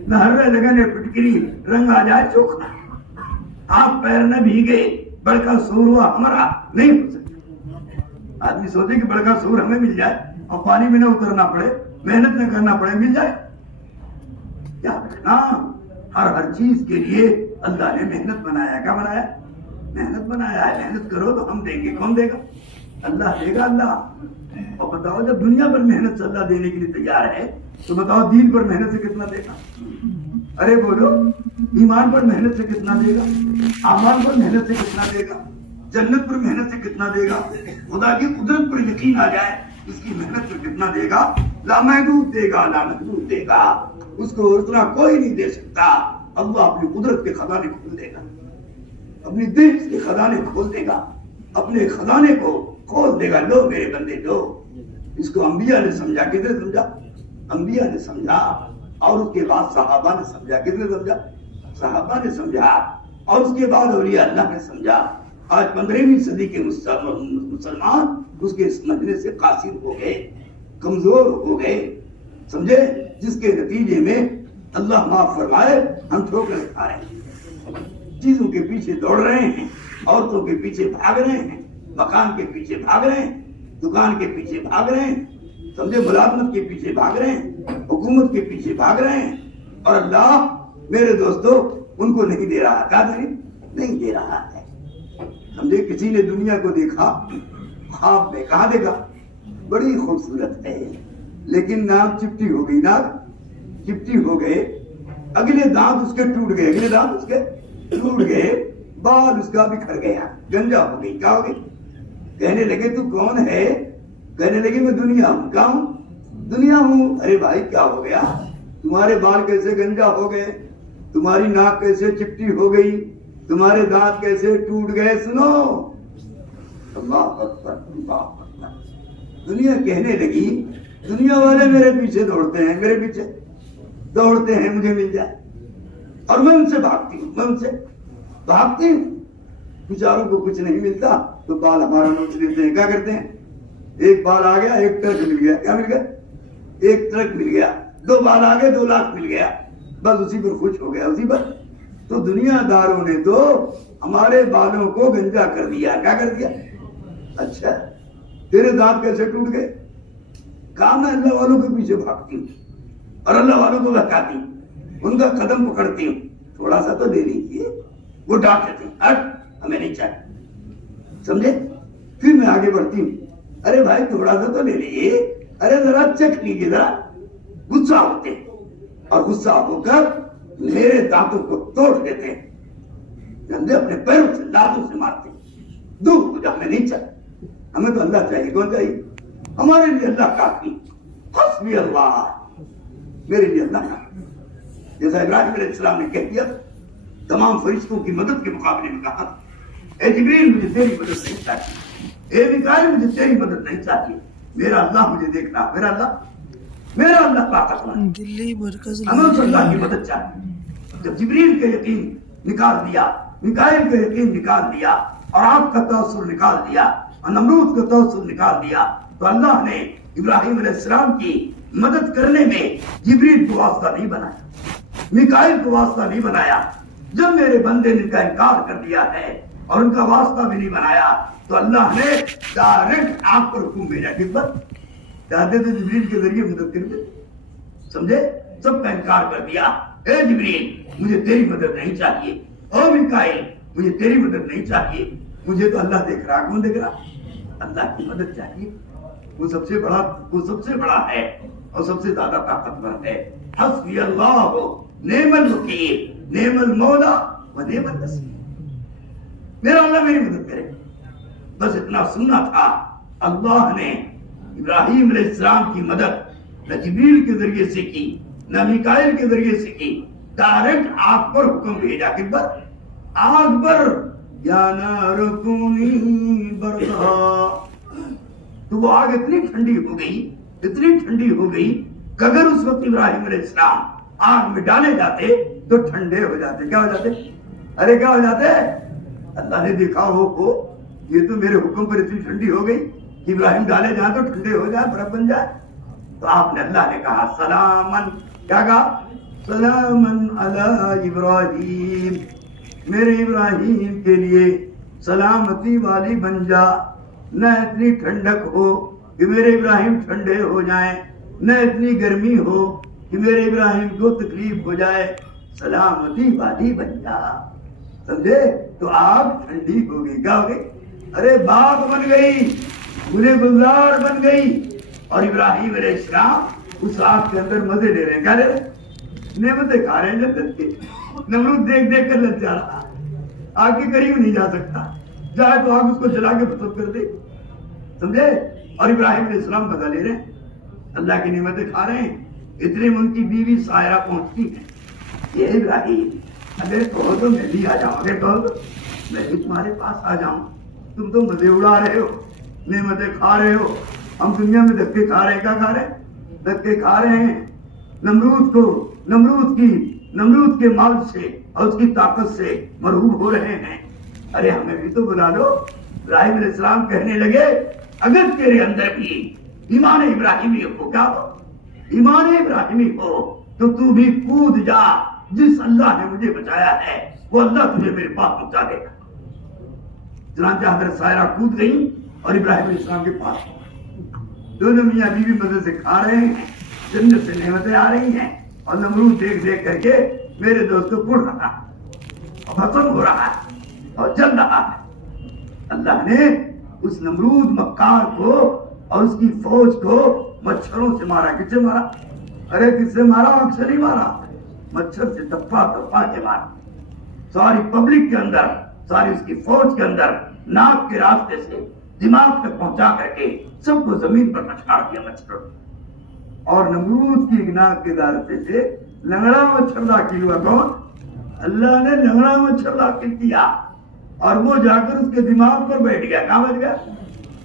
نہ ہر لگانے پٹکری رنگ آ جائے چوکھا، ہاتھ پیر نہ بھیگے، بڑکا سور ہوا ہمارا نہیں ہو سکتا. آدمی سوچے کہ بڑکا سور ہمیں مل جائے اور پانی میں نہ اترنا پڑے، محنت نہ کرنا پڑے، مل جائے. یاد رکھنا، ہر چیز کے لیے اللہ نے محنت بنایا. کیا بنایا؟ محنت بنایا ہے. محنت کرو تو ہم دیں گے. کون دے گا؟ اللہ دے گا. اللہ. اور بتاؤ جب دنیا پر محنت سے اللہ دینے کے لیے تیار ہے تو بتاؤ دین پر محنت سے کتنا دے گا؟ ارے بولو، ایمان پر محنت سے کتنا دے گا؟ اعمال پر محنت سے کتنا دے گا؟ جنت پر محنت سے کتنا دے گا؟ خدا کی قدرت پر یقین آ جائے اس کی محنت پر کتنا دے گا؟ لامحدود دے گا، لامحدود دے گا. اس کو اتنا کوئی نہیں دے سکتا. اللہ اپنی قدرت کے خزانے کھول دے گا، اپنی دل کے خزانے کھول دے گا، اپنے خزانے کو کھول دے گا. لو میرے بندے لو. اس کو انبیاء نے سمجھا. کس نے سمجھا؟ انبیاء نے سمجھا. اور اس کے بعد صحابہ نے سمجھا. کس نے سمجھا؟ صحابہ نے سمجھا. اور اس کے بعد اولیاء اللہ نے سمجھا. آج 15ویں صدی کے مسلمان اس کے سمجھنے سے قاصر ہو گئے، کمزور ہو گئے، سمجھے، جس کے نتیجے میں اللہ معاف فرمائے ہم ٹھوکریں کھا رہے ہیں، چیزوں کے پیچھے دوڑ رہے ہیں، عورتوں کے پیچھے بھاگ رہے ہیں، مکان کے پیچھے بھاگ رہے ہیں، دکان کے پیچھے بھاگ رہے ہیں، سمجھے، ملازمت کے پیچھے بھاگ رہے ہیں، حکومت کے پیچھے بھاگ رہے ہیں. اور اللہ میرے دوستو ان کو نہیں دے رہا. کیا نہیں دے رہا ہے. سمجھے، کسی نے دنیا کو دیکھا خواب میں، کہاں دیکھا؟ بڑی خوبصورت ہے، لیکن ناک چپٹی ہو گئی، ناک چپٹی ہو گئے، اگلے دانت اس کے ٹوٹ گئے، اگلے دانت اس کے ٹوٹ گئے، بال اس کا بکھر گیا، گنجا ہو گئی. کیا ہو گئی؟ کہنے لگے تو کون ہے؟ کہنے لگے میں دنیا ہوں. کیا ہوں؟ دنیا ہوں. ارے بھائی کیا ہو گیا؟ تمہارے بال کیسے گنجا ہو گئے؟ تمہاری ناک کیسے چپٹی ہو گئی؟ تمہارے دانت کیسے ٹوٹ گئے؟ سنو، اللہ اکبر، اللہ اکبر. دنیا کہنے لگی، دنیا والے میرے پیچھے دوڑتے ہیں، میرے پیچھے دوڑتے ہیں، مجھے مل جائے، اور میں ان سے بھاگتی ہوں، میں ان سے بھاگتی ہوں. بیچاروں کو کچھ نہیں ملتا تو بال ہمارا نوچ لیتے ہیں. کیا کرتے ہیں؟ ایک بال آ گیا، ایک ٹرک مل گیا. کیا مل گیا؟ ایک ٹرک مل گیا. 2 بال آ گئے، 2 لاکھ مل گیا. بس اسی پر خوش ہو گیا، اسی پر. تو دنیا داروں نے تو ہمارے بالوں کو گنجا کر دیا. کیا کر دیا؟ اچھا تیرے دانت کیسے ٹوٹ گئے؟ کام ہے اللہ والوں کے پیچھے بھاگتی ہوں اور اللہ والوں کو بہکاتی ہوں، ان کا قدم پکڑتی ہوں. تھوڑا سا تو دے دیجیے. وہ ڈانٹ دیتے ہیں، ہٹ ہمیں نہیں چاہیے. سمجھے؟ پھر میں آگے بڑھتی ہوں. ارے بھائی تھوڑا سا تو لے لیجیے. ارے ذرا چکھ لیجیے، ذرا غصہ ہوتے ہیں اور غصہ ہو کر میرے دانتوں کو توڑ دیتے ہیں، گندے اپنے پیروں سے لاتوں سے مارتے ہیں۔ دور مجھے ہمیں نہیں چاہیے، ہمیں تو اللہ چاہیے۔ کون چاہیے؟ ہمارے لیے اللہ کافی، حسبی اللہ، میرے لیے اللہ کافی۔ جیسا ابراہیم علیہ السلام نے کہہ دیا، تمام فرشتوں کی مدد کے مقابلے میں کہا، اے جبریل مجھے تیری مدد نہیں چاہیے، اے میکائیل مجھے تیری مدد نہیں چاہیے، میرا اللہ مجھے دیکھنا، میرا اللہ طاقتور ہے، دلی مرکز ہمیں اس اللہ کی مدد چاہیے۔ جب جبریل کا یقین نکال دیا، میکائیل کا یقین نکال دیا، اور آپ کا تاثر نکال دیا، اور نمرود کا تاثر نکال دیا، تو اللہ نے ابراہیم علیہ السلام کی مدد کرنے میں جبریل کو واسطہ نہیں بنایا، میکائیل کو واسطہ نہیں بنایا۔ جب میرے بندے نے ان کا انکار کر دیا ہے اور ان کا واسطہ بھی نہیں بنایا، تو اللہ نے ڈائریکٹ آپ پر حکم بھیجا کہ بس چاہتے تو جبریل کے ذریعے مدد کر دے، سمجھے؟ سب کا انکار کر دیا، اے جبریل مجھے تیری مدد نہیں چاہیے، او میکائیل مجھے تیری مدد نہیں چاہیے، مجھے تو اللہ دیکھ رہا۔ کون دیکھ رہا؟ اللہ کی مدد چاہیے، وہ سب سے بڑا ہے اور سب سے زیادہ طاقتور ہے۔ حسبی اللہ نعم الوکیل نعم المولا و نعم النصیر، میرا اللہ میری مدد کرے۔ بس اتنا سننا تھا۔ اللہ نے ابراہیم علیہ السلام کی مدد نہ جبریل کے ذریعے سے کی، نہ میکائیل کے ذریعے سے کی، ڈائریکٹ آگ پر حکم بھیجا کہ بس آگ پر یا نار کونی بردا، تو وہ آگ اتنی ٹھنڈی ہو گئی کہ اگر اس وقت ابراہیم علیہ السلام آگ میں ڈالے جاتے تو ٹھنڈے ہو جاتے۔ کیا ہو جاتے؟ ارے کیا ہو جاتے؟ اللہ نے دیکھا ہو یہ تو میرے حکم پر اتنی ٹھنڈی ہو گئی کہ ابراہیم ڈالے جائیں تو ٹھنڈے ہو جائے، برف بن جائے۔ تو آپ نے اللہ نے کہا سلامن، کیا کہا؟ سلامن علی ابراہیم، میرے ابراہیم کے لیے سلامتی والی بن جا، نہ اتنی ٹھنڈک ہو کہ میرے ابراہیم ٹھنڈے ہو جائیں، نہ اتنی گرمی ہو کہ میرے ابراہیم کو تکلیف ہو جائے، سلامتی والی بن جا، سمجھے؟ تو آگ ٹھنڈی ہو گئی، کیا ہو گئی؟ ارے باغ بن گئی، گلے گلزار بن گئی، اور ابراہیم علیہ السلام اس آگ کے اندر مزے لے رہے ہیں۔ کیا لے رہے ہیں؟ نعمتیں کھا رہے ہیں جنت کی۔ نمرود دیکھ کر لگ جا رہا، آگ کے قریب نہیں جا سکتا، جائے تو آگ اس کو جلا کے ختم کر دے، سمجھے؟ اور ابراہیم علیہ السلام مزہ لے رہے ہیں، اللہ کی نعمتیں کھا رہے ہیں۔ اتنے میں ان کی بیوی سائرہ پہنچتی ہے، یہ ابراہیم اگر کہو تو میں بھی آ جاؤں، اگر کہو تو میں بھی تمہارے پاس آ جاؤں، تم تو مزے اڑا رہے ہو، نعمتیں کھا رہے ہو، ہم دنیا میں دھکے کھا رہے ہیں۔ کیا کھا رہے ہیں؟ دھکے کھا رہے ہیں۔ نمرود کے مال سے اور اس کی طاقت سے مرعوب ہو رہے ہیں۔ ارے ہمیں بھی تو بلا لو۔ ابراہیم علیہ السلام کہنے لگے اگر تیرے اندر بھی ایمان ابراہیمی ہو، کیا ہو؟ ایمان ابراہیمی ہو تو بھی کود جا، جس اللہ نے مجھے بچایا ہے وہ اللہ تجھے میرے پاس پہنچا دے گا۔ چنانچہ حضرت سائرہ کود گئی اور ابراہیم علیہ السلام کے پاس، دونوں میاں بیوی مزے سے کھا رہے ہیں، جنت سے نعمتیں آ رہی ہیں، اور نمرود دیکھ کر کے میرے دوست کو پڑ رہا ہے اور ختم ہو رہا ہے اور جل رہا ہے۔ اللہ نے اس نمرود مکار کو اور اس کی فوج کو مچھروں سے مارا۔ کس سے مارا؟ ارے کس سے مارا؟ آنکھ سے نہیں مارا، مچھر سے ٹپا کے مارا۔ ساری پبلک کے اندر، ساری اس کی فوج کے اندر ناک کے راستے سے دماغ تک پہنچا کر کے سب کو زمین پر پچھاڑ دیا مچھروں۔ اور نمرود کی ناک کے راستے سے لنگڑا مچھر داخل ہوا۔ کون؟ اللہ نے لنگڑا مچھر داخل کیا اور وہ جا کر اس کے دماغ پر بیٹھ گیا۔ کہاں بیٹھ گیا؟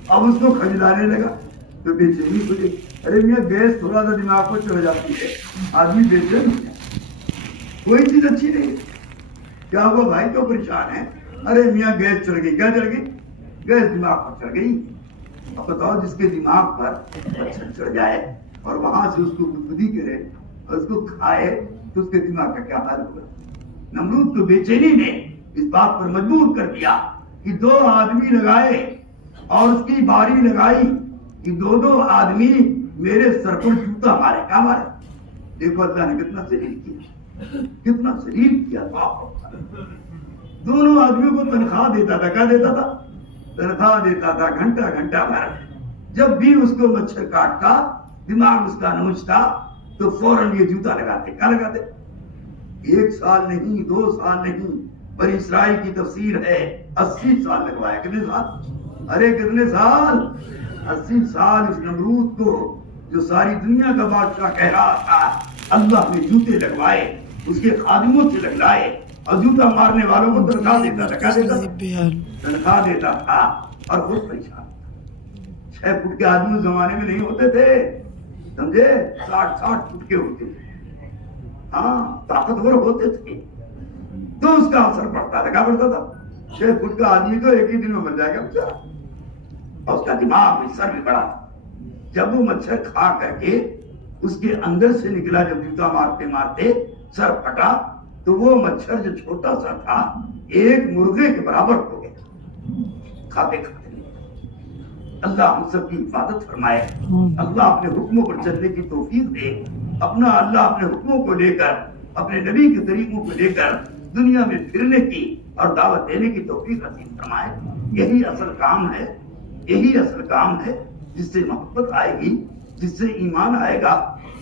اب اس کو کھجلانے لگا تو بے چینی ہو گئی۔ ارے میاں گیس تھوڑا سا دماغ پر چڑھ جاتی ہے، آدمی بے چین ہو جائے، کوئی چیز اچھی نہیں۔ کیا ہوا بھائی، کیوں پریشان ہے؟ ارے میاں گیس چڑھ گئی۔ کیا چڑھ گئی؟ گیس دماغ پر چڑھ گئی۔ اب بتاؤ جس کے دماغ پر مچھر چڑھ جائے اور وہاں سے اس کو گدگدی کرے اور اس کو کھائے تو اس کے دماغ کا کیا حال ہوگا؟ نمرود کو بے چینی نے اس بات پر مجبور کر دیا کہ 2 آدمی لگائے اور اس کی باری لگائی کہ 2 آدمی میرے سر پر جوتا مارے۔ کیا مارے؟ دیکھو اللہ نے کتنا ذلیل کیا، کتنا ذلیل کیا۔ دونوں آدمیوں کو تنخواہ دیتا تھا۔ کیا دیتا تھا؟ تنخواہ دیتا تھا، گھنٹہ بھر۔ جب بھی اس کو مچھر کاٹتا دماغ اس کا نوچتا تو فوراً یہ جوتا لگاتے. کیا لگاتے؟ 1 سال نہیں، 2 سال نہیں، بنی اسرائیل کی تفسیر ہے 80 سال لگوایا. کتنے سال؟ ارے کتنے سال؟ 80 سال اس نمرود کو جو ساری دنیا کا بادشاہ کہہ رہا تھا، اللہ نے جوتے لگوائے، اس کے خادموں سے لگلائے، اور جوتا مارنے والوں کو تنخواہ دیتا تھا اور خود پریشان. 6 فٹ کے آدمی زمانے میں نہیں ہوتے تھے، سمجھے؟ 60 فٹ کے ہوتے تھے. ہاں طاقتور ہوتے تھے تو اس کا اثر پڑتا تھا. کیا پڑتا تھا؟ 6 فٹ کا آدمی تو ایک ہی دن میں بن جائے گا بیچارہ. اور اس کا دماغ بھی، سر بھی بڑا تھا. جب وہ مچھر کھا کر کے اس کے اندر سے نکلا، جب جوتا مارتے مارتے سر پھٹا تو وہ مچھر جو چھوٹا سا تھا ایک مرغے کے برابر ہو گیا کھاتے کھاتے. اللہ ہم سب کی حفاظت فرمائے. اللہ اپنے حکموں پر چلنے کی توفیق دے. اللہ اپنے حکموں کو لے کر، اپنے نبی کے طریقوں کو لے کر دنیا میں پھرنے کی اور دعوت دینے کی توفیق نصیب فرمائے. یہی اصل کام ہے، یہی اصل کام ہے جس سے محبت آئے گی، جس سے ایمان آئے گا،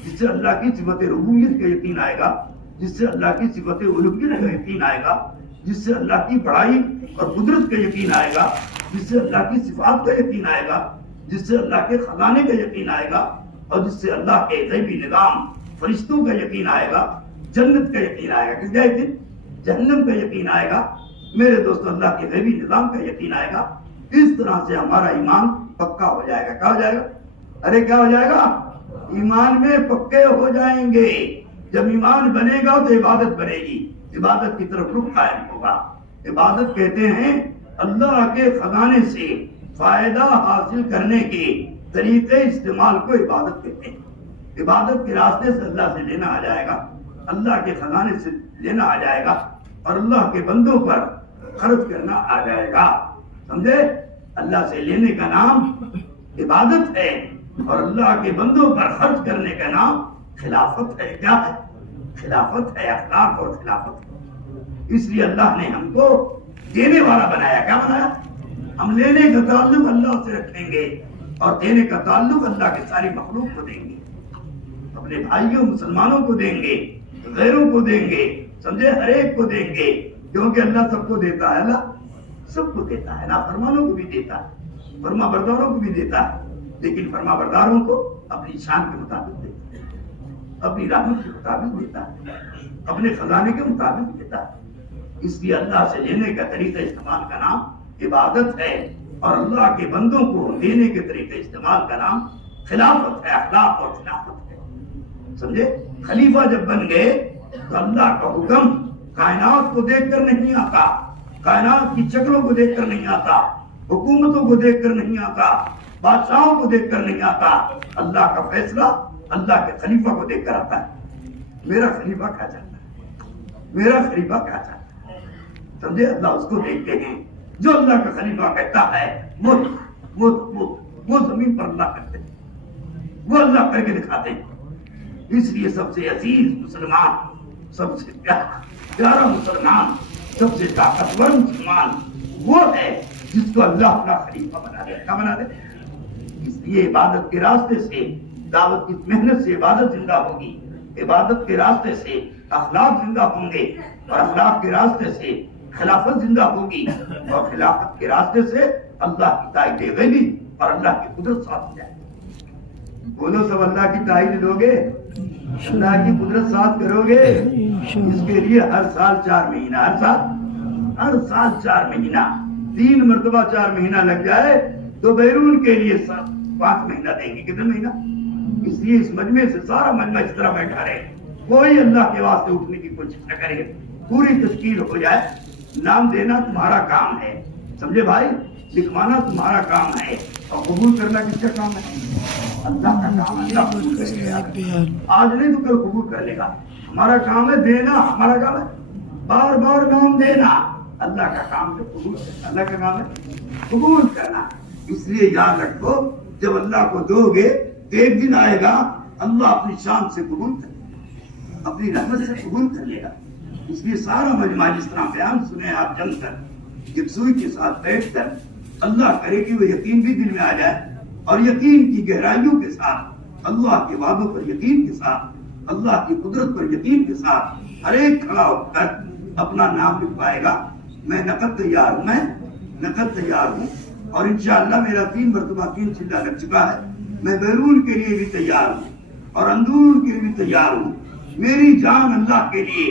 جس سے اللہ کی صفت ربوبیت کا یقین آئے گا، جس سے اللہ کی صفت الوہیت کا یقین آئے گا، جس سے اللہ کی بڑائی اور قدرت کا یقین آئے گا، جس سے اللہ کی صفات کا یقین آئے گا، جس سے اللہ کے خزانے کا یقین آئے گا، اور جس سے اللہ کے غیبی نظام فرشتوں کا یقین آئے گا، جنت کا یقین آئے گا. کس کا یقین؟ جہنم کا یقین آئے گا. میرے دوستو، اللہ کے غیبی نظام کا یقین آئے گا. اس طرح سے ہمارا ایمان پکا ہو جائے گا. کیا ہو جائے گا؟ ارے کیا ہو جائے گا؟ ایمان میں پکے ہو جائیں گے. جب ایمان بنے گا تو عبادت بنے گی، عبادت کی طرف رخ قائم ہوگا. عبادت کہتے ہیں اللہ کے خزانے سے فائدہ حاصل کرنے کے طریقے استعمال کو عبادت کہتے ہیں. عبادت کے راستے سے اللہ سے لینا آ جائے گا، اللہ کے خزانے سے لینا آ جائے گا، اور اللہ کے بندوں پر خرچ کرنا آ جائے گا. سمجھے؟ اللہ سے لینے کا نام عبادت ہے، اور اللہ کے بندوں پر خرچ کرنے کا نام خلافت ہے. کیا ہے؟ خلافت ہے، اخلاق اور خلافت ہے. اس لیے اللہ نے ہم کو دینے والا بنایا. کیا بنایا؟ ہم لینے کا تعلق اللہ سے رکھیں گے اور دینے کا تعلق اللہ کے ساری مخلوق کو دیں گے. اپنے بھائیوں مسلمانوں کو دیں گے، غیروں کو دیں گے، سمجھے؟ ہر ایک کو دیں گے، کیونکہ اللہ سب کو دیتا ہے. اللہ سب کو دیتا ہے، نافرمانوں کو بھی دیتا ہے، فرما برداروں کو بھی دیتا ہے، لیکن فرما برداروں کو اپنی شان کے مطابق دیتا ہے، اپنی رحمت کے مطابق دیتا ہے، اپنے خزانے کے مطابق دیتا ہے. اس لیے اللہ سے لینے کا طریقہ استعمال کا نام عبادت ہے، اور اللہ کے بندوں کو دینے کے طریقے استعمال کا نام خلافت ہے، اخلاق اور خلافت ہے. سمجھے؟ خلیفہ جب بن گئے تو اللہ کا حکم کائنات کو دیکھ کر نہیں آتا، کائنات کی شکلوں کو دیکھ کر نہیں آتا، حکومتوں کو دیکھ کر نہیں آتا، بادشاہوں کو دیکھ کر نہیں آتا. اللہ کا فیصلہ اللہ کے خلیفہ کو دیکھ کر آتا ہے. میرا خلیفہ کیا چاہتا ہے؟ میرا خلیفہ کیا چاہتا ہے؟ سمجھے؟ اللہ اس کو دیکھتے ہیں جو اللہ کا خلیفہ کہتا ہے وہ زمین پر اللہ کرتے ہیں، وہ اللہ کر کے دکھاتے ہیں. اس لیے سب سے عزیز مسلمان، سب سے پیارا مسلمان، سب سے طاقتور مسلمان وہ ہے جس کو اللہ اپنا خلیفہ بنا دے. کیا بنا دے؟ اس لیے عبادت کے راستے سے، دعوت کی محنت سے عبادت زندہ ہوگی، عبادت کے راستے سے اخلاق زندہ ہوں گے، اور اخلاق کے راستے سے خلافت زندہ ہوگی، اور خلافت کے راستے سے اللہ کی تائید غیبی اور اللہ کی قدرت ساتھ جائے. بولو سب اللہ کی تائید دو گے، اللہ کی قدرت ساتھ کرو گے. اس کے لیے ہر سال 4 مہینہ، ہر سال 4 مہینہ، 3 مرتبہ 4 مہینہ لگ جائے تو بیرون کے لیے 5 مہینہ دیں گے. کتنے مہینہ؟ اس لیے اس مجمع سے سارا مجمع اس طرح بیٹھا رہے، کوئی اللہ کے واسطے اٹھنے کی کوشش نہ کرے، پوری تشکیل ہو جائے. نام دینا تمہارا کام ہے، سمجھے بھائی؟ لکھوانا تمہارا کام ہے، اور قبول کرنا کس کا کام ہے؟ اللہ کا کام ہے. اللہ قبول کرے گا، آج نہیں تو کل قبول کر لے گا. ہمارا کام ہے دینا، ہمارا کام ہے بار بار نام دینا. اللہ کا کام ہے قبول کرنا، اللہ کا کام ہے قبول کرنا. اس لیے یاد رکھو، جب اللہ کو دو گے تو ایک دن آئے گا اللہ اپنی شان سے قبول کر لے گا، اپنی رحمت سے قبول کر لے گا. اس لیے سارا مجمع جس طرح بیان سنے آپ جم کر، یکسوئی کے ساتھ بیٹھ کر، اللہ کرے کہ وہ یقین بھی دل میں آ جائے، اور یقین کی گہرائیوں کے ساتھ اللہ کے وعدوں پر یقین کے ساتھ, اللہ کی قدرت پر یقین کے ساتھ ہر ایک کھڑا ہو کر اپنا نام لکھوائے گا. میں نقد تیار ہوں, میں نقد تیار ہوں, اور انشاءاللہ میرا 3 مرتبہ 3 چلہ لگ چکا ہے. میں بیرون کے لیے بھی تیار ہوں اور اندرون کے لیے بھی تیار ہوں. میری جان اللہ کے لیے,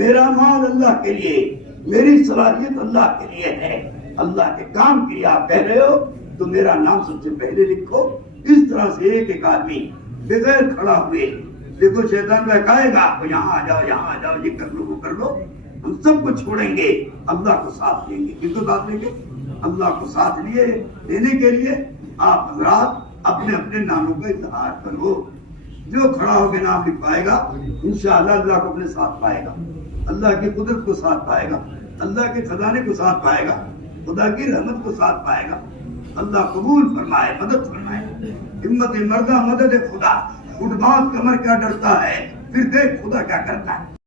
میرا مال اللہ کے لیے, میری صلاحیت اللہ کے لیے ہے. اللہ کے کام کے لیے آپ کہہ رہے ہو تو میرا نام سب سے پہلے لکھو. اس طرح سے ایک ایک آدمی بغیر کھڑا ہوئے, دیکھو شیطان بہکائے گا آپ کو, یہاں آ جاؤ, یہاں آ جاؤ, یہ کر لو, وہ کر لو. ہم سب کو چھوڑیں گے, اللہ کو ساتھ لیں گے. کس کو ساتھ لیں گے؟ اللہ کو ساتھ لینے کے لیے آپ حضرات اپنے اپنے ناموں کا اظہار کرو. جو کھڑا ہو کے نام لکھ پائے گا انشاءاللہ اللہ کو اپنے ساتھ پائے گا, اللہ کی قدرت کو ساتھ پائے گا, اللہ کے خزانے کو ساتھ پائے گا, خدا کی رحمت کو ساتھ پائے گا. اللہ قبول فرمائے, مدد فرمائے. ہمت مردہ مدد خدا, اٹھ بات کمر کیا ڈرتا ہے, پھر دیکھ خدا کیا کرتا ہے.